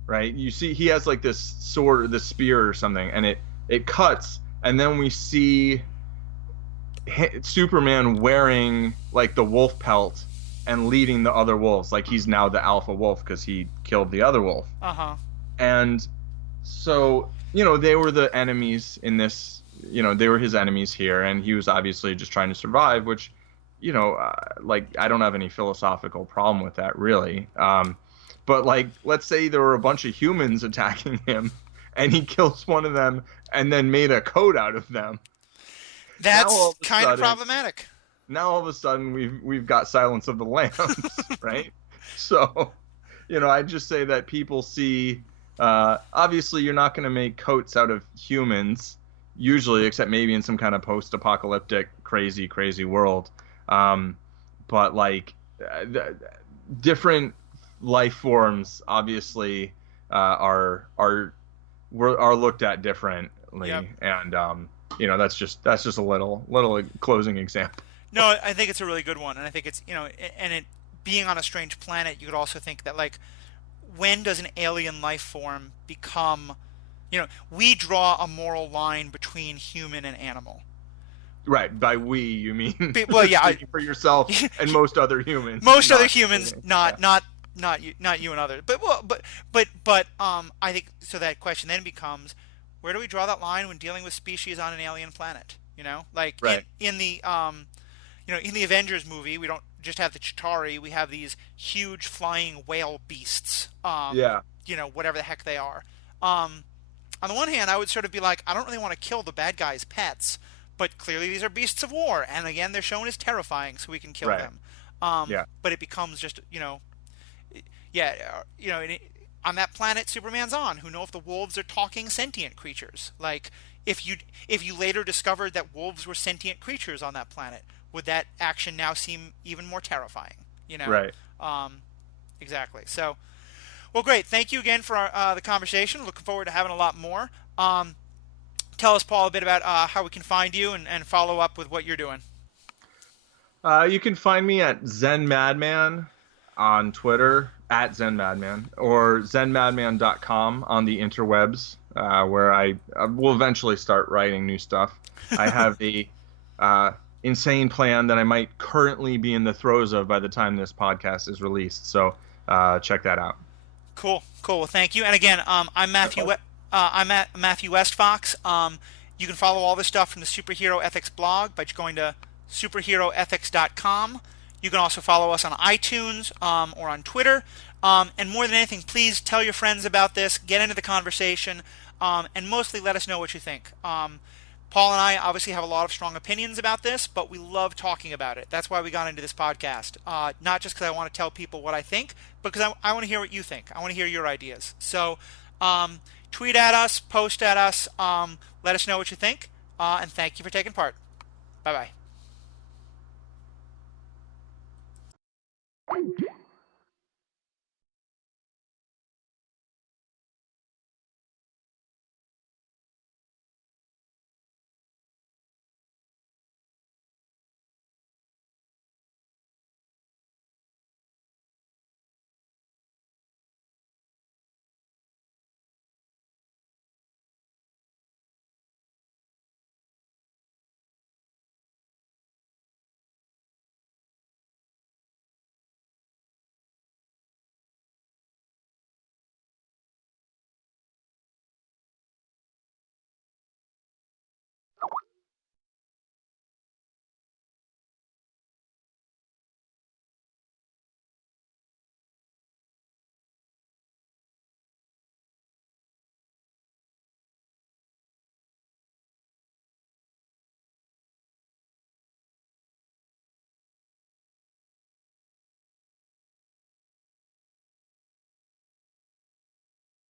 Right, you see he has like this sword, this spear or something, and it cuts, and then we see Superman wearing like the wolf pelt and leading the other wolves, like he's now the alpha wolf because he killed the other wolf. And so, they were the enemies in this, they were his enemies here, and he was obviously just trying to survive, which, like, I don't have any philosophical problem with that, really. But, like, let's say there were a bunch of humans attacking him, and he kills one of them and then made a coat out of them. That's kind of problematic. Now, all of a sudden, we've got Silence of the Lambs, right? So, I'd just say that people see... obviously, you're not going to make coats out of humans, usually, except maybe in some kind of post-apocalyptic, crazy world. But like different life forms, obviously, are looked at differently, Yep. and that's just a little closing example. No, I think it's a really good one, and I think it's and it being on a strange planet, you could also think that like, when does an alien life form become, we draw a moral line between human and animal. Right. By we, you mean? Well, yeah, for yourself and most other humans. Most other humans, not you and others. But I think so. That question then becomes, where do we draw that line when dealing with species on an alien planet? Like right. in the in the Avengers movie, we don't just have the Chitari, we have these huge flying whale beasts. Whatever the heck they are. On the one hand, I would sort of be like, I don't really want to kill the bad guys' pets, but clearly these are beasts of war, and again, they're shown as terrifying, so we can kill them. But it becomes just, on that planet Superman's on, who know if the wolves are talking sentient creatures? Like, if you later discovered that wolves were sentient creatures on that planet, would that action now seem even more terrifying? Right. Exactly. So, well, great. Thank you again for the conversation. Looking forward to having a lot more. Tell us, Paul, a bit about how we can find you and follow up with what you're doing. You can find me at Zen Madman on Twitter, at Zen Madman, or zenmadman.com on the interwebs, where I will eventually start writing new stuff. I have the insane plan that I might currently be in the throes of by the time this podcast is released. So check that out. Cool. Well, thank you. And again, I'm Matthew. I'm at Matthew Westfox. You can follow all this stuff from the Superhero Ethics blog by going to superheroethics.com. You can also follow us on iTunes or on Twitter. And more than anything, please tell your friends about this. Get into the conversation, and mostly let us know what you think. Paul and I obviously have a lot of strong opinions about this, but we love talking about it. That's why we got into this podcast. Not just because I want to tell people what I think, but because I want to hear what you think. I want to hear your ideas. So tweet at us, post at us, let us know what you think, and thank you for taking part. Bye bye.